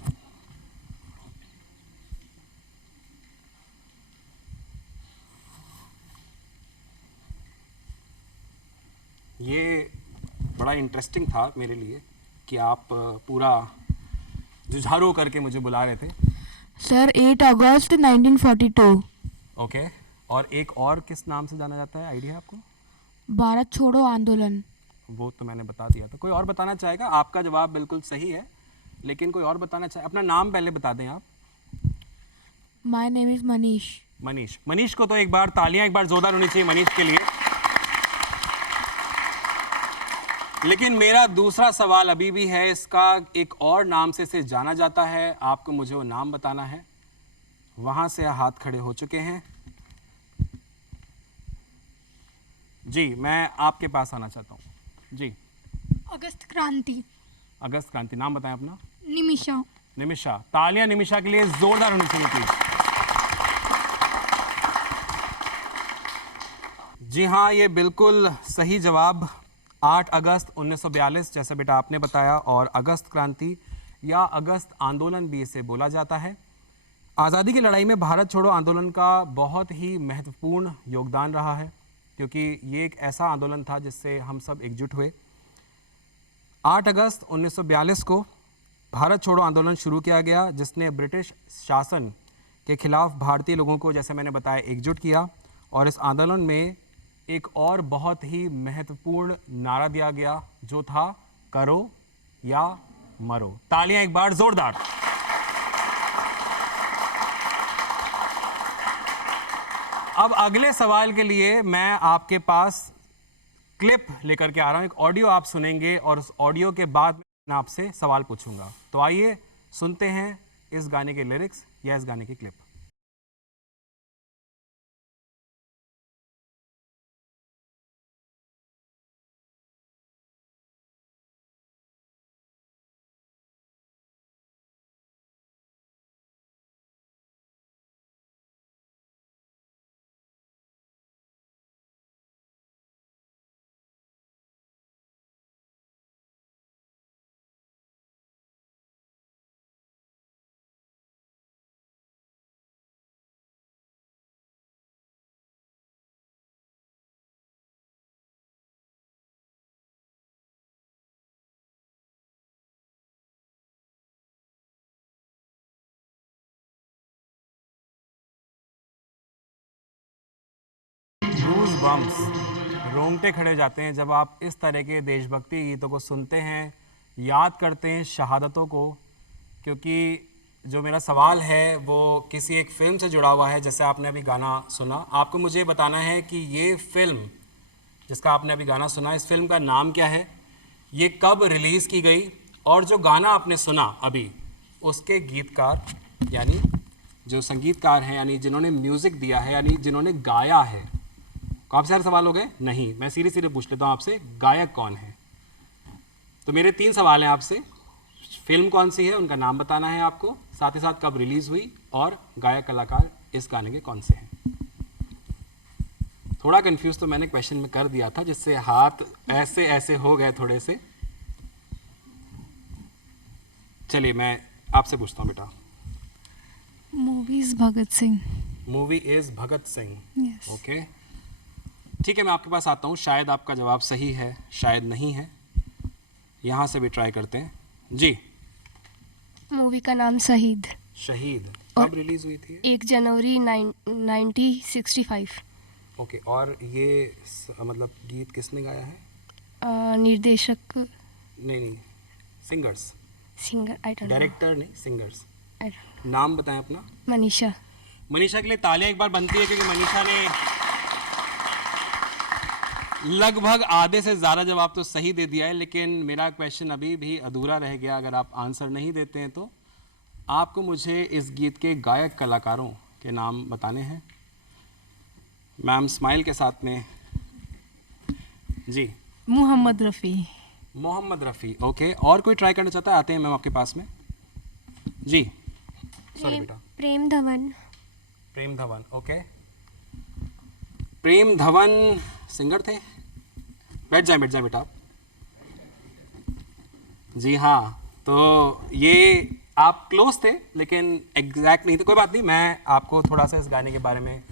ये बड़ा इंटरेस्टिंग था मेरे लिए कि आप पूरा जुझारू करके मुझे बुला रहे थे। सर 8 अगस्त 1942। ओके, और एक और किस नाम से जाना जाता है, आइडिया है आपको? भारत छोड़ो आंदोलन। वो तो मैंने बता दिया था। कोई और बताना चाहेगा? आपका जवाब बिल्कुल सही है, लेकिन कोई और बताना चाहे? अपना नाम पहले बता दें आप। My name is Manish. Manish. Manish को तो एक बार तालियां एक बार जोरदार होनी चाहिए मनीष के लिए। लेकिन मेरा दूसरा सवाल अभी भी है, इसका एक और नाम से इसे जाना जाता है, आपको मुझे वो नाम बताना है। वहां से हाथ खड़े हो चुके हैं जी, मैं आपके पास आना चाहता हूँ जी। अगस्त क्रांति। अगस्त क्रांति, नाम बताएं अपना। निमिषा। निमिषा, तालियां निमिषा के लिए जोरदार होनी चाहिए प्लीज। जी हाँ, ये बिल्कुल सही जवाब। 8 अगस्त 1942 जैसा बेटा आपने बताया, और अगस्त क्रांति या अगस्त आंदोलन भी इसे बोला जाता है। आज़ादी की लड़ाई में भारत छोड़ो आंदोलन का बहुत ही महत्वपूर्ण योगदान रहा है, क्योंकि ये एक ऐसा आंदोलन था जिससे हम सब एकजुट हुए। 8 अगस्त 1942 को भारत छोड़ो आंदोलन शुरू किया गया, जिसने ब्रिटिश शासन के खिलाफ भारतीय लोगों को, जैसे मैंने बताया, एकजुट किया। और इस आंदोलन में एक और बहुत ही महत्वपूर्ण नारा दिया गया, जो था करो या मरो। तालियां एक बार जोरदार। अब अगले सवाल के लिए मैं आपके पास क्लिप लेकर के आ रहा हूं, एक ऑडियो आप सुनेंगे और उस ऑडियो के बाद मैं आपसे सवाल पूछूंगा। तो आइए सुनते हैं इस गाने के लिरिक्स या इस गाने की क्लिप। गूज़बम्प्स, रोंगटे खड़े हो जाते हैं जब आप इस तरह के देशभक्ति गीतों को सुनते हैं, याद करते हैं शहादतों को। क्योंकि जो मेरा सवाल है वो किसी एक फिल्म से जुड़ा हुआ है, जैसे आपने अभी गाना सुना। आपको मुझे बताना है कि ये फिल्म जिसका आपने अभी गाना सुना, इस फिल्म का नाम क्या है, ये कब रिलीज़ की गई, और जो गाना आपने सुना अभी उसके गीतकार यानी जो संगीतकार हैं, यानी जिन्होंने म्यूज़िक दिया है, यानी जिन्होंने गाया है। काफ़ी सारे सवाल हो गए? नहीं, मैं सीधे सीधे पूछ लेता हूँ आपसे, गायक कौन है? तो मेरे 3 सवाल हैं आपसे। फिल्म कौन सी है, उनका नाम बताना है आपको, साथ ही साथ कब रिलीज़ हुई, और गायक कलाकार इस गाने के कौन से हैं। थोड़ा कंफ्यूज तो मैंने क्वेश्चन में कर दिया था, जिससे हाथ ऐसे ऐसे हो गए थोड़े से। चलिए मैं आपसे पूछता हूँ बेटा। Movie is Bhagat Singh. Movie is Bhagat Singh. Yes. Okay, ठीक है, मैं आपके पास आता हूँ। शायद आपका जवाब सही है, शायद नहीं है। यहाँ से भी ट्राई करते हैं जी। मूवी का नाम शहीद। शहीद कब रिलीज हुई थी? 1 जनवरी 1965। ओके, और ये मतलब गीत किसने गाया है? निर्देशक नहीं, singers. Singer I don't know. Director नहीं, सिंगर्स। नाम बताएं अपना। मनीषा। मनीषा के लिए तालियां एक बार बनती है, क्योंकि मनीषा ने लगभग आधे से ज़्यादा जवाब तो सही दे दिया है। लेकिन मेरा क्वेश्चन अभी भी अधूरा रह गया। अगर आप आंसर नहीं देते हैं तो आपको मुझे इस गीत के गायक कलाकारों के नाम बताने हैं। मैम स्माइल के साथ में जी। मोहम्मद रफ़ी। मोहम्मद रफ़ी, ओके। और कोई ट्राई करना चाहता है? आते हैं मैम आपके पास में जी। सॉरी बेटा। प्रेम धवन। प्रेम धवन, ओके। प्रेम धवन सिंगर थे? बैठ जाए बेटा। जी हाँ, तो ये आप क्लोज थे लेकिन एग्जैक्ट नहीं थे। कोई बात नहीं, मैं आपको थोड़ा सा इस गाने के बारे में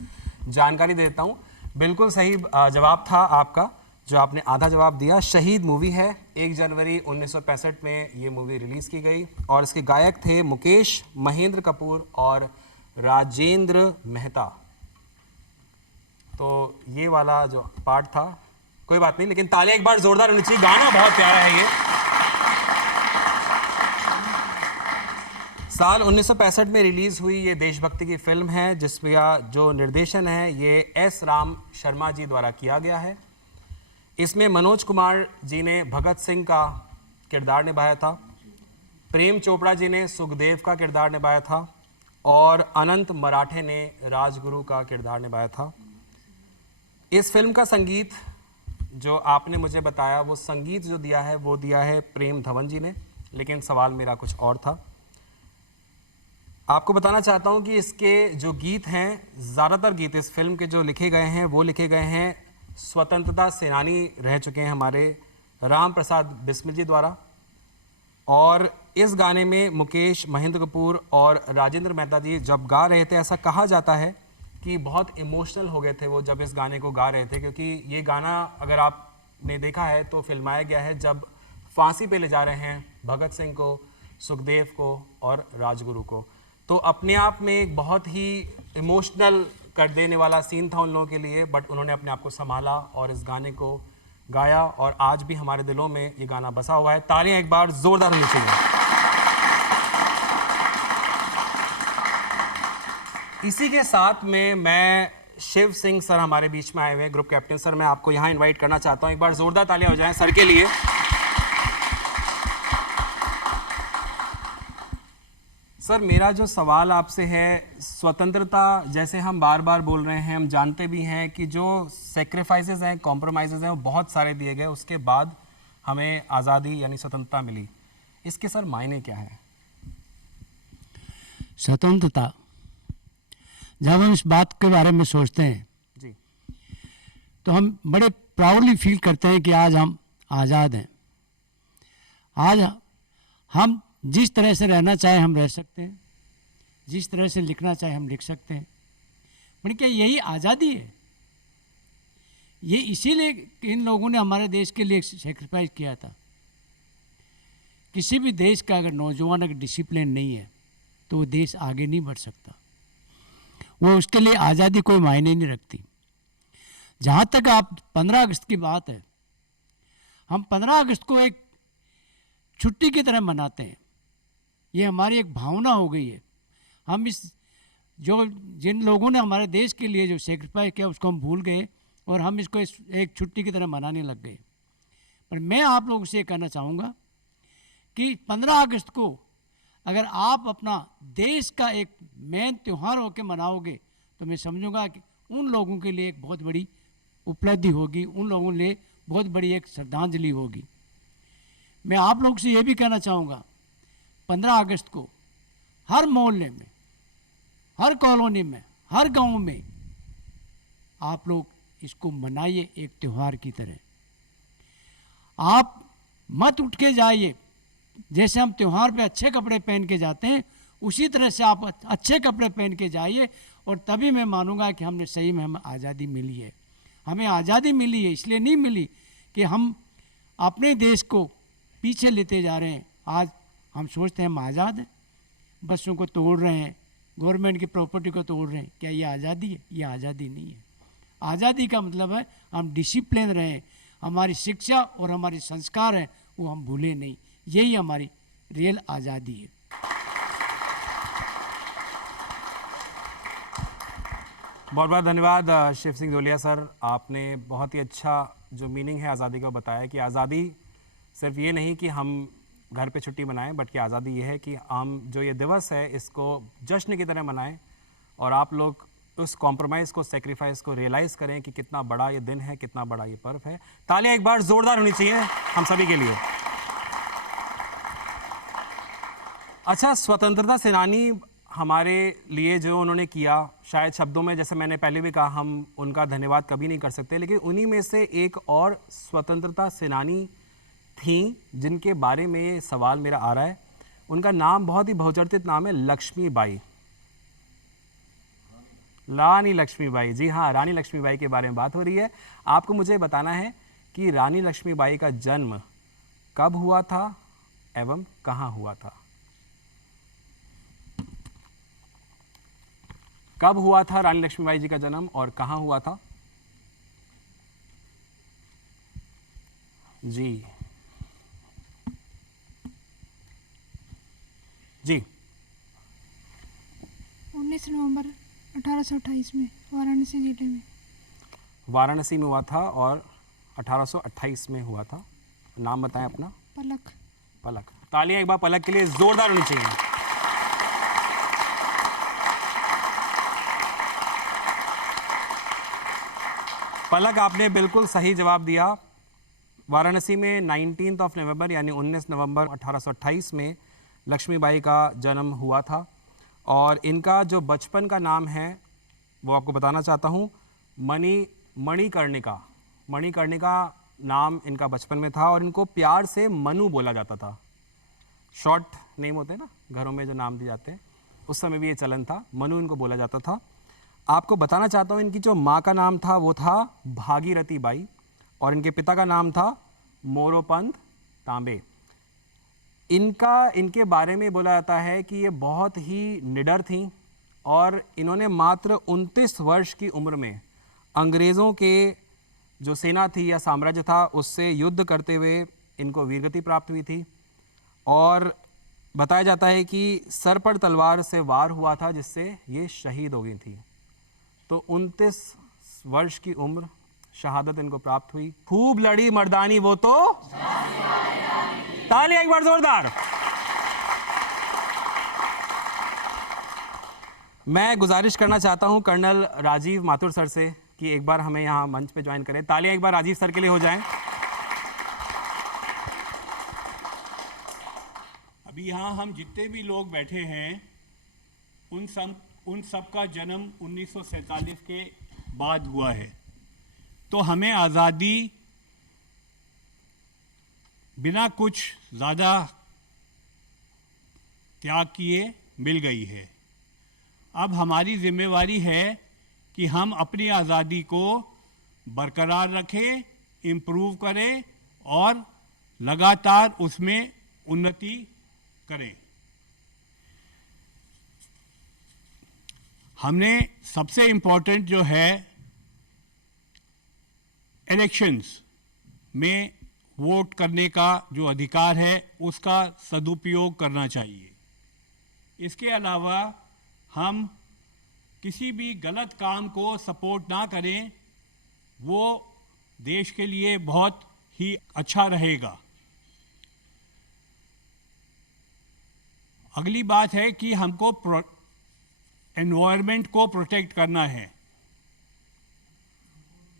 जानकारी देता हूँ। बिल्कुल सही जवाब था आपका, जो आपने आधा जवाब दिया। शहीद मूवी है, 1 जनवरी 1965 में ये मूवी रिलीज़ की गई, और इसके गायक थे मुकेश, महेंद्र कपूर और राजेंद्र मेहता। तो ये वाला जो पार्ट था, कोई बात नहीं, लेकिन तालियां एक बार जोरदार होनी चाहिए। गाना बहुत प्यारा है ये। साल 1965 में रिलीज हुई ये देशभक्ति की फिल्म है जिसमें जो निर्देशन है ये एस राम शर्मा जी द्वारा किया गया है। इसमें मनोज कुमार जी ने भगत सिंह का किरदार निभाया था, प्रेम चोपड़ा जी ने सुखदेव का किरदार निभाया था और अनंत मराठे ने राजगुरु का किरदार निभाया था। इस फिल्म का संगीत जो आपने मुझे बताया वो संगीत जो दिया है वो दिया है प्रेम धवन जी ने, लेकिन सवाल मेरा कुछ और था। आपको बताना चाहता हूं कि इसके जो गीत हैं, ज़्यादातर गीत इस फिल्म के जो लिखे गए हैं वो लिखे गए हैं स्वतंत्रता सेनानी रह चुके हैं हमारे राम प्रसाद बिस्मिल जी द्वारा। और इस गाने में मुकेश, महेंद्र कपूर और राजेंद्र मेहता जी जब गा रहे थे, ऐसा कहा जाता है कि बहुत इमोशनल हो गए थे वो जब इस गाने को गा रहे थे, क्योंकि ये गाना अगर आपने देखा है तो फिल्माया गया है जब फांसी पे ले जा रहे हैं भगत सिंह को, सुखदेव को और राजगुरु को। तो अपने आप में एक बहुत ही इमोशनल कर देने वाला सीन था उन लोगों के लिए, बट उन्होंने अपने आप को संभाला और इस गाने को गाया और आज भी हमारे दिलों में ये गाना बसा हुआ है। तालियां एक बार जोरदार होनी चाहिए। इसी के साथ में मैं शिव सिंह सर हमारे बीच में आए हुए हैं, ग्रुप कैप्टन सर, मैं आपको यहाँ इनवाइट करना चाहता हूँ। एक बार जोरदार तालियां हो जाएं सर के लिए। सर मेरा जो सवाल आपसे है, स्वतंत्रता जैसे हम बार बार बोल रहे हैं, हम जानते भी हैं कि जो सेक्रीफाइसेस हैं, कॉम्प्रोमाइज़ेस हैं वो बहुत सारे दिए गए, उसके बाद हमें आज़ादी यानी स्वतंत्रता मिली। इसके सर मायने क्या है? स्वतंत्रता, जब हम इस बात के बारे में सोचते हैं जी, तो हम बड़े प्राउडली फील करते हैं कि आज हम आज़ाद हैं। आज हम जिस तरह से रहना चाहे हम रह सकते हैं, जिस तरह से लिखना चाहे हम लिख सकते हैं। पर क्या यही आज़ादी है? ये इसीलिए इन लोगों ने हमारे देश के लिए सेक्रीफाइस किया था। किसी भी देश का अगर नौजवान अगर डिसिप्लिन नहीं है तो वो देश आगे नहीं बढ़ सकता। वो उसके लिए आज़ादी कोई मायने नहीं रखती। जहाँ तक आप 15 अगस्त की बात है, हम 15 अगस्त को एक छुट्टी की तरह मनाते हैं। ये हमारी एक भावना हो गई है। हम इस जिन लोगों ने हमारे देश के लिए जो सेक्रीफाइस किया उसको हम भूल गए और हम इसको एक छुट्टी की तरह मनाने लग गए। पर मैं आप लोगों से ये कहना चाहूँगा कि 15 अगस्त को अगर आप अपना देश का एक मेन त्यौहार होकर मनाओगे तो मैं समझूंगा कि उन लोगों के लिए एक बहुत बड़ी उपलब्धि होगी, उन लोगों के लिए बहुत बड़ी एक श्रद्धांजलि होगी। मैं आप लोगों से ये भी कहना चाहूँगा, 15 अगस्त को हर मोहल्ले में, हर कॉलोनी में, हर गांव में आप लोग इसको मनाइए एक त्यौहार की तरह। आप मत उठ के जाइए, जैसे हम त्यौहार पे अच्छे कपड़े पहन के जाते हैं उसी तरह से आप अच्छे कपड़े पहन के जाइए और तभी मैं मानूंगा कि हमने सही में हमें आज़ादी मिली है। हमें आज़ादी मिली है इसलिए नहीं मिली कि हम अपने देश को पीछे लेते जा रहे हैं। आज हम सोचते हैं हम आज़ाद हैं, बसों को तोड़ रहे हैं, गवर्नमेंट की प्रॉपर्टी को तोड़ रहे हैं। क्या ये आज़ादी है? ये आज़ादी नहीं है। आज़ादी का मतलब है हम डिसिप्लिन रहें, हमारी शिक्षा और हमारे संस्कार हैं वो हम भूलें नहीं। यही हमारी रियल आज़ादी है। बहुत बहुत धन्यवाद शिव सिंह धोलिया सर, आपने बहुत ही अच्छा जो मीनिंग है आज़ादी का बताया कि आज़ादी सिर्फ ये नहीं कि हम घर पे छुट्टी मनाएं, बट कि आज़ादी ये है कि हम जो ये दिवस है इसको जश्न की तरह मनाएं और आप लोग उस कॉम्प्रोमाइज़ को, सेक्रीफाइस को रियलाइज़ करें कि कितना बड़ा ये दिन है, कितना बड़ा ये पर्व है। तालियां एक बार ज़ोरदार होनी चाहिए हम सभी के लिए। अच्छा, स्वतंत्रता सेनानी हमारे लिए जो उन्होंने किया, शायद शब्दों में जैसे मैंने पहले भी कहा हम उनका धन्यवाद कभी नहीं कर सकते, लेकिन उन्हीं में से एक और स्वतंत्रता सेनानी थी जिनके बारे में ये सवाल मेरा आ रहा है। उनका नाम बहुत ही बहुचर्चित नाम है लक्ष्मीबाई, रानी लक्ष्मीबाई। जी हाँ, रानी लक्ष्मीबाई के बारे में बात हो रही है। आपको मुझे बताना है कि रानी लक्ष्मीबाई का जन्म कब हुआ था एवं कहाँ हुआ था। कब हुआ था रानी लक्ष्मीबाई जी का जन्म और कहाँ हुआ था? जी 22 नवंबर 1828 में वाराणसी जिले में। वाराणसी में हुआ था और 1828 में हुआ था। नाम बताएं अपना। पलक। पलक। तालियां एक बार पलक के लिए जोरदार होनी चाहिए। पलक, आपने बिल्कुल सही जवाब दिया। वाराणसी में 19 नवंबर यानी 19 नवंबर 1828 में लक्ष्मीबाई का जन्म हुआ था। और इनका जो बचपन का नाम है वो आपको बताना चाहता हूँ, मणिकर्णिका। मणिकर्णिका नाम इनका बचपन में था और इनको प्यार से मनु बोला जाता था। शॉर्ट नेम होते हैं ना घरों में जो नाम दिए जाते हैं, उस समय भी ये चलन था, मनु इनको बोला जाता था। आपको बताना चाहता हूँ इनकी जो माँ का नाम था वो था भागीरथी बाई और इनके पिता का नाम था मोरोपंत तांबे। इनके बारे में बोला जाता है कि ये बहुत ही निडर थीं और इन्होंने मात्र 29 वर्ष की उम्र में अंग्रेज़ों के जो सेना थी या साम्राज्य था उससे युद्ध करते हुए इनको वीरगति प्राप्त हुई थी। और बताया जाता है कि सर पर तलवार से वार हुआ था जिससे ये शहीद हो गई थी। तो 29 वर्ष की उम्र, शहादत इनको प्राप्त हुई। खूब लड़ी मर्दानी वो तो, तालियां एक बार जोरदार। मैं गुजारिश करना चाहता हूं कर्नल राजीव माथुर सर से कि एक बार हमें यहां मंच पे ज्वाइन करें। तालियां एक बार राजीव सर के लिए हो जाएं। अभी यहाँ हम जितने भी लोग बैठे हैं उन सब का जन्म 1947 के बाद हुआ है। तो हमें आज़ादी बिना कुछ ज़्यादा त्याग किए मिल गई है। अब हमारी जिम्मेवारी है कि हम अपनी आज़ादी को बरकरार रखें, इम्प्रूव करें और लगातार उसमें उन्नति करें। हमने सबसे इम्पोर्टेंट जो है इलेक्शंस में वोट करने का जो अधिकार है उसका सदुपयोग करना चाहिए। इसके अलावा हम किसी भी गलत काम को सपोर्ट ना करें, वो देश के लिए बहुत ही अच्छा रहेगा। अगली बात है कि हमको एनवायरनमेंट को प्रोटेक्ट करना है।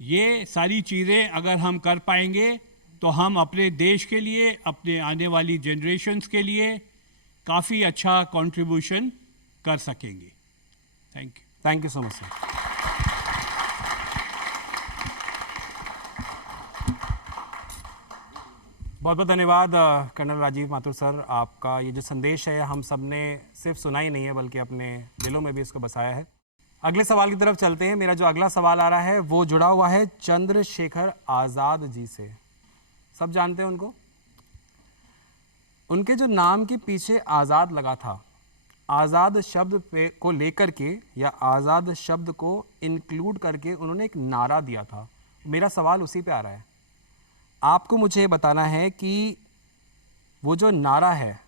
ये सारी चीज़ें अगर हम कर पाएंगे तो हम अपने देश के लिए, अपने आने वाली जनरेशन्स के लिए काफ़ी अच्छा कंट्रीब्यूशन कर सकेंगे। Thank you so much sir. बहुत बहुत धन्यवाद कर्नल राजीव माथुर सर। आपका ये जो संदेश है हम सब ने सिर्फ सुना ही नहीं है बल्कि अपने दिलों में भी इसको बसाया है। अगले सवाल की तरफ चलते हैं। मेरा जो अगला सवाल आ रहा है वो जुड़ा हुआ है चंद्रशेखर आज़ाद जी से। सब जानते हैं उनको। उनके जो नाम के पीछे आज़ाद लगा था, आज़ाद शब्द को लेकर के या आज़ाद शब्द को इंक्लूड करके उन्होंने एक नारा दिया था। मेरा सवाल उसी पे आ रहा है। आपको मुझे बताना है कि वो जो नारा है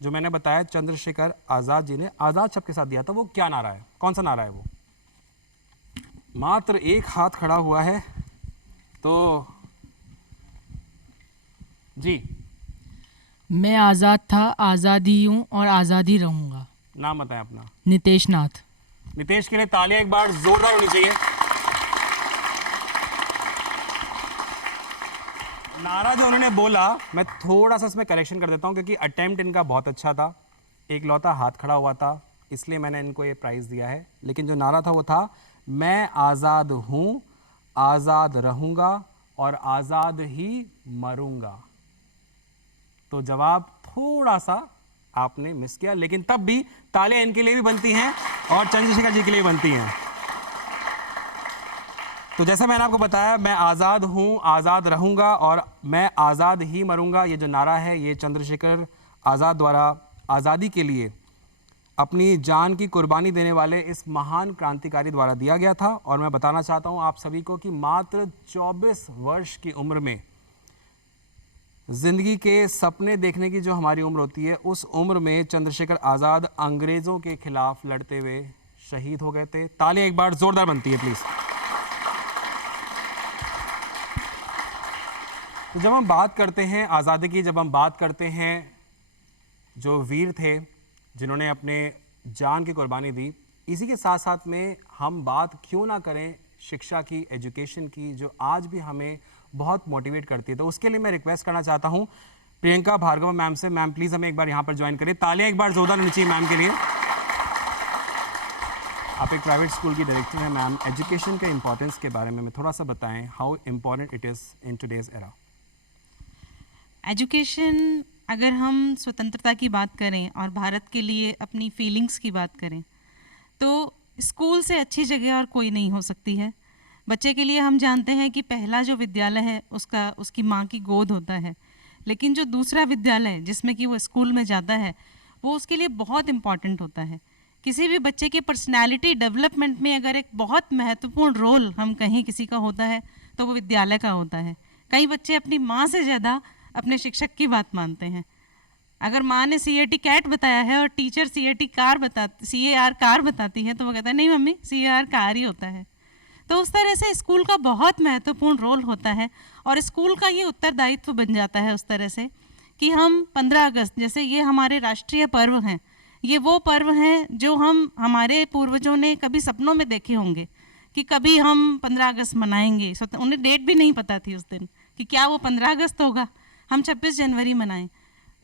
जो मैंने बताया चंद्रशेखर आज़ाद जी ने आज़ाद शब्द के साथ दिया था, वो क्या नारा है, कौन सा नारा है वो? मात्र एक हाथ खड़ा हुआ है तो जी। मैं आज़ाद था, आज़ादी हूँ और आज़ादी रहूँगा। नाम बताएं अपना। नितेश नाथ। नितेश के लिए तालियां एक बार जोरदार होनी चाहिए। नारा जो उन्होंने बोला, मैं थोड़ा सा इसमें करेक्शन कर देता हूँ क्योंकि अटेम्प्ट इनका बहुत अच्छा था। एक लौता हाथ खड़ा हुआ था इसलिए मैंने इनको ये प्राइज़ दिया है। लेकिन जो नारा था वो था मैं आज़ाद हूँ, आज़ाद रहूँगा और आज़ाद ही मरूँगा। तो जवाब थोड़ा सा आपने मिस किया, लेकिन तब भी तालियां इनके लिए भी बनती हैं और चंद्रशेखर जी के लिए बनती हैं। तो जैसा मैंने आपको बताया, मैं आज़ाद हूँ, आज़ाद रहूँगा और मैं आज़ाद ही मरूँगा, ये जो नारा है ये चंद्रशेखर आज़ाद द्वारा आज़ादी के लिए अपनी जान की कुर्बानी देने वाले इस महान क्रांतिकारी द्वारा दिया गया था। और मैं बताना चाहता हूँ आप सभी को कि मात्र 24 वर्ष की उम्र में ज़िंदगी के सपने देखने की जो हमारी उम्र होती है, उस उम्र में चंद्रशेखर आज़ाद अंग्रेज़ों के खिलाफ लड़ते हुए शहीद हो गए थे। तालियां एक बार जोरदार बनती है प्लीज। तो जब हम बात करते हैं आज़ादी की, जब हम बात करते हैं जो वीर थे जिन्होंने अपने जान की कुर्बानी दी, इसी के साथ साथ में हम बात क्यों ना करें शिक्षा की, एजुकेशन की, जो आज भी हमें बहुत मोटिवेट करती है। तो उसके लिए मैं रिक्वेस्ट करना चाहता हूं प्रियंका भार्गव मैम से। मैम प्लीज हमें एक बार यहां पर ज्वाइन करें। तालियां एक बार जोरदार होनी चाहिए मैम के लिए। आप एक प्राइवेट स्कूल की डायरेक्टर हैं मैम, एजुकेशन के इंपॉर्टेंस के बारे में थोड़ा सा बताएं, how important it is in today's era. Education, अगर हम स्वतंत्रता की बात करें और भारत के लिए अपनी फीलिंग्स की बात करें, तो स्कूल से अच्छी जगह और कोई नहीं हो सकती है। बच्चे के लिए हम जानते हैं कि पहला जो विद्यालय है उसकी माँ की गोद होता है, लेकिन जो दूसरा विद्यालय जिसमें कि वो स्कूल में जाता है वो उसके लिए बहुत इम्पॉर्टेंट होता है। किसी भी बच्चे के पर्सनैलिटी डेवलपमेंट में अगर एक बहुत महत्वपूर्ण रोल हम कहीं किसी का होता है तो वो विद्यालय का होता है। कई बच्चे अपनी माँ से ज़्यादा अपने शिक्षक की बात मानते हैं। अगर माँ ने CAT कैट बताया है और टीचर CAR कार बताती है तो वो कहता है नहीं मम्मी CAR कार ही होता है। तो उस तरह से स्कूल का बहुत महत्वपूर्ण रोल होता है और स्कूल का ये उत्तरदायित्व बन जाता है उस तरह से कि हम 15 अगस्त जैसे ये हमारे राष्ट्रीय पर्व हैं, ये वो पर्व हैं जो हमारे पूर्वजों ने कभी सपनों में देखे होंगे कि कभी हम 15 अगस्त मनाएंगे। उन्हें डेट भी नहीं पता थी उस दिन कि क्या वो 15 अगस्त होगा, हम 26 जनवरी मनाएं।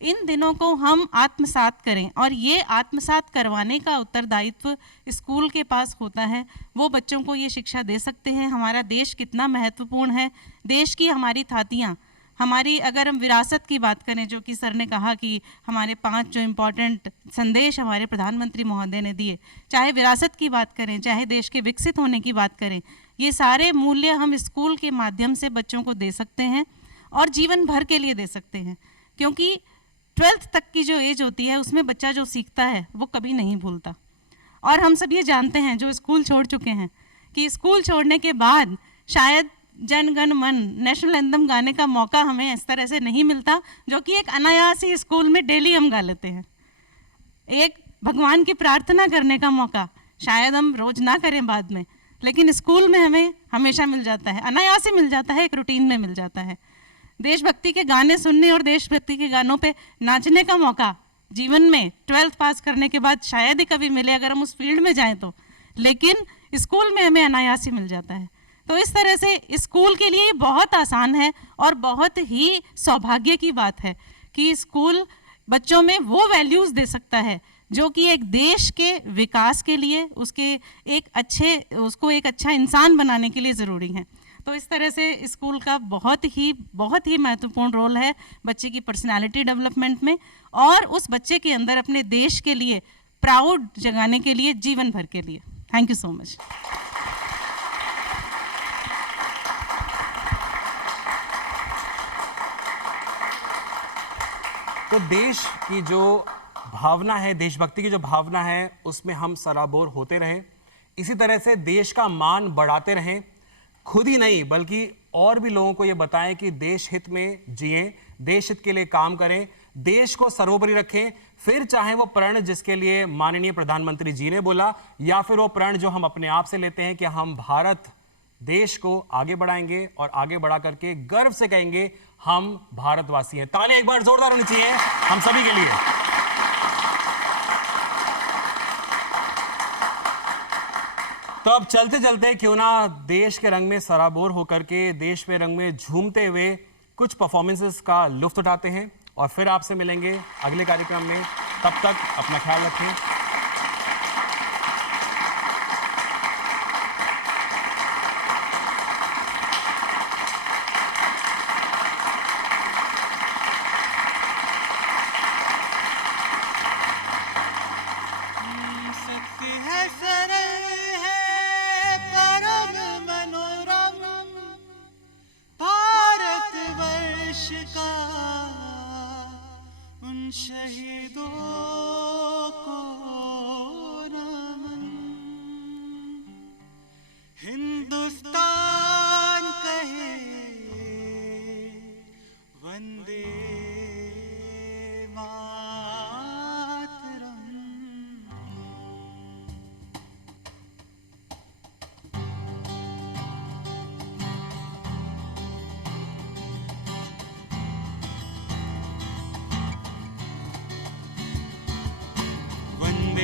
इन दिनों को हम आत्मसात करें और ये आत्मसात करवाने का उत्तरदायित्व स्कूल के पास होता है। वो बच्चों को ये शिक्षा दे सकते हैं हमारा देश कितना महत्वपूर्ण है, देश की हमारी थातियाँ, हमारी अगर हम विरासत की बात करें, जो कि सर ने कहा कि हमारे 5 जो इम्पोर्टेंट संदेश हमारे प्रधानमंत्री महोदय ने दिए, चाहे विरासत की बात करें, चाहे देश के विकसित होने की बात करें, ये सारे मूल्य हम स्कूल के माध्यम से बच्चों को दे सकते हैं और जीवन भर के लिए दे सकते हैं। क्योंकि 12th तक की जो एज होती है उसमें बच्चा जो सीखता है वो कभी नहीं भूलता। और हम सब ये जानते हैं जो स्कूल छोड़ चुके हैं कि स्कूल छोड़ने के बाद शायद जन गण मन नेशनल एंथम गाने का मौका हमें इस तरह से नहीं मिलता, जो कि एक अनायास ही स्कूल में डेली हम गा लेते हैं। एक भगवान की प्रार्थना करने का मौका शायद हम रोज ना करें बाद में, लेकिन स्कूल में हमें हमेशा मिल जाता है, अनायास ही मिल जाता है, एक रूटीन में मिल जाता है। देशभक्ति के गाने सुनने और देशभक्ति के गानों पे नाचने का मौका जीवन में 12th पास करने के बाद शायद ही कभी मिले अगर हम उस फील्ड में जाएं तो, लेकिन स्कूल में हमें अनायास ही मिल जाता है। तो इस तरह से स्कूल के लिए बहुत आसान है और बहुत ही सौभाग्य की बात है कि स्कूल बच्चों में वो वैल्यूज़ दे सकता है जो कि एक देश के विकास के लिए उसको एक अच्छा इंसान बनाने के लिए ज़रूरी है। तो इस तरह से स्कूल का बहुत ही महत्वपूर्ण रोल है बच्चे की पर्सनालिटी डेवलपमेंट में और उस बच्चे के अंदर अपने देश के लिए प्राउड जगाने के लिए जीवन भर के लिए। Thank you so much. तो देश की जो भावना है, देशभक्ति की जो भावना है, उसमें हम सराबोर होते रहें, इसी तरह से देश का मान बढ़ाते रहें, खुद ही नहीं बल्कि और भी लोगों को ये बताएं कि देश हित में जिएं, देश हित के लिए काम करें, देश को सर्वोपरि रखें। फिर चाहे वो प्रण जिसके लिए माननीय प्रधानमंत्री जी ने बोला या फिर वो प्रण जो हम अपने आप से लेते हैं कि हम भारत देश को आगे बढ़ाएंगे और आगे बढ़ा करके गर्व से कहेंगे हम भारतवासी हैं। तालियां एक बार जोरदार होनी चाहिए हम सभी के लिए। तो अब चलते चलते क्यों ना देश के रंग में सराबोर होकर के, देश के रंग में झूमते हुए कुछ परफॉर्मेंसेस का लुत्फ उठाते हैं और फिर आपसे मिलेंगे अगले कार्यक्रम में। तब तक अपना ख्याल रखें।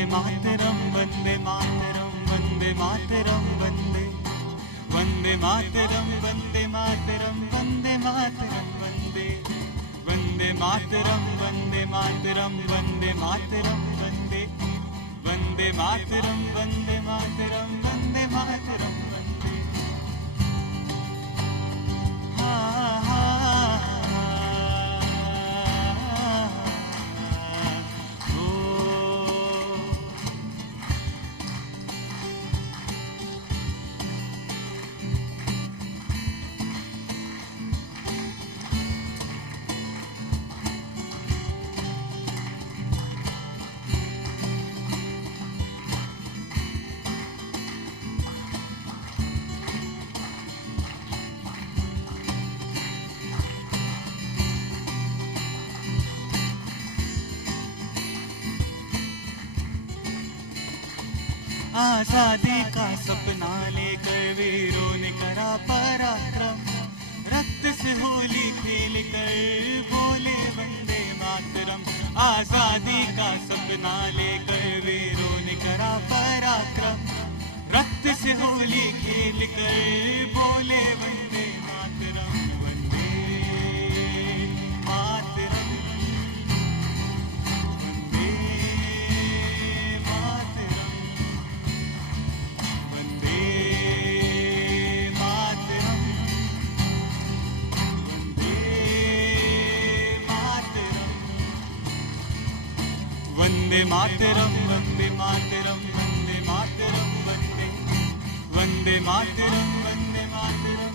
वंदे मातरम वंदे मातरम वंदे मातरम वंदे वंदे मातरम वंदे मातरम वंदे मातरम वंदे वंदे मातरम वंदे मातरम वंदे मातरम वंदे वंदे मातरम वंदे मातरम वंदे मातरम वंदे हा हा आजादी का सपना लेकर वीरों ने करा पराक्रम रक्त से होली खेल कर बोले वंदे मातरम आजादी का सपना लेकर वीरों ने करा पराक्रम रक्त से होली खेल कर बोले वंदे मातरम वंदे मातरम वंदे मातरम वंदे मातरम वंदे मातरम वंदे वंदे मातरम वंदे मातरम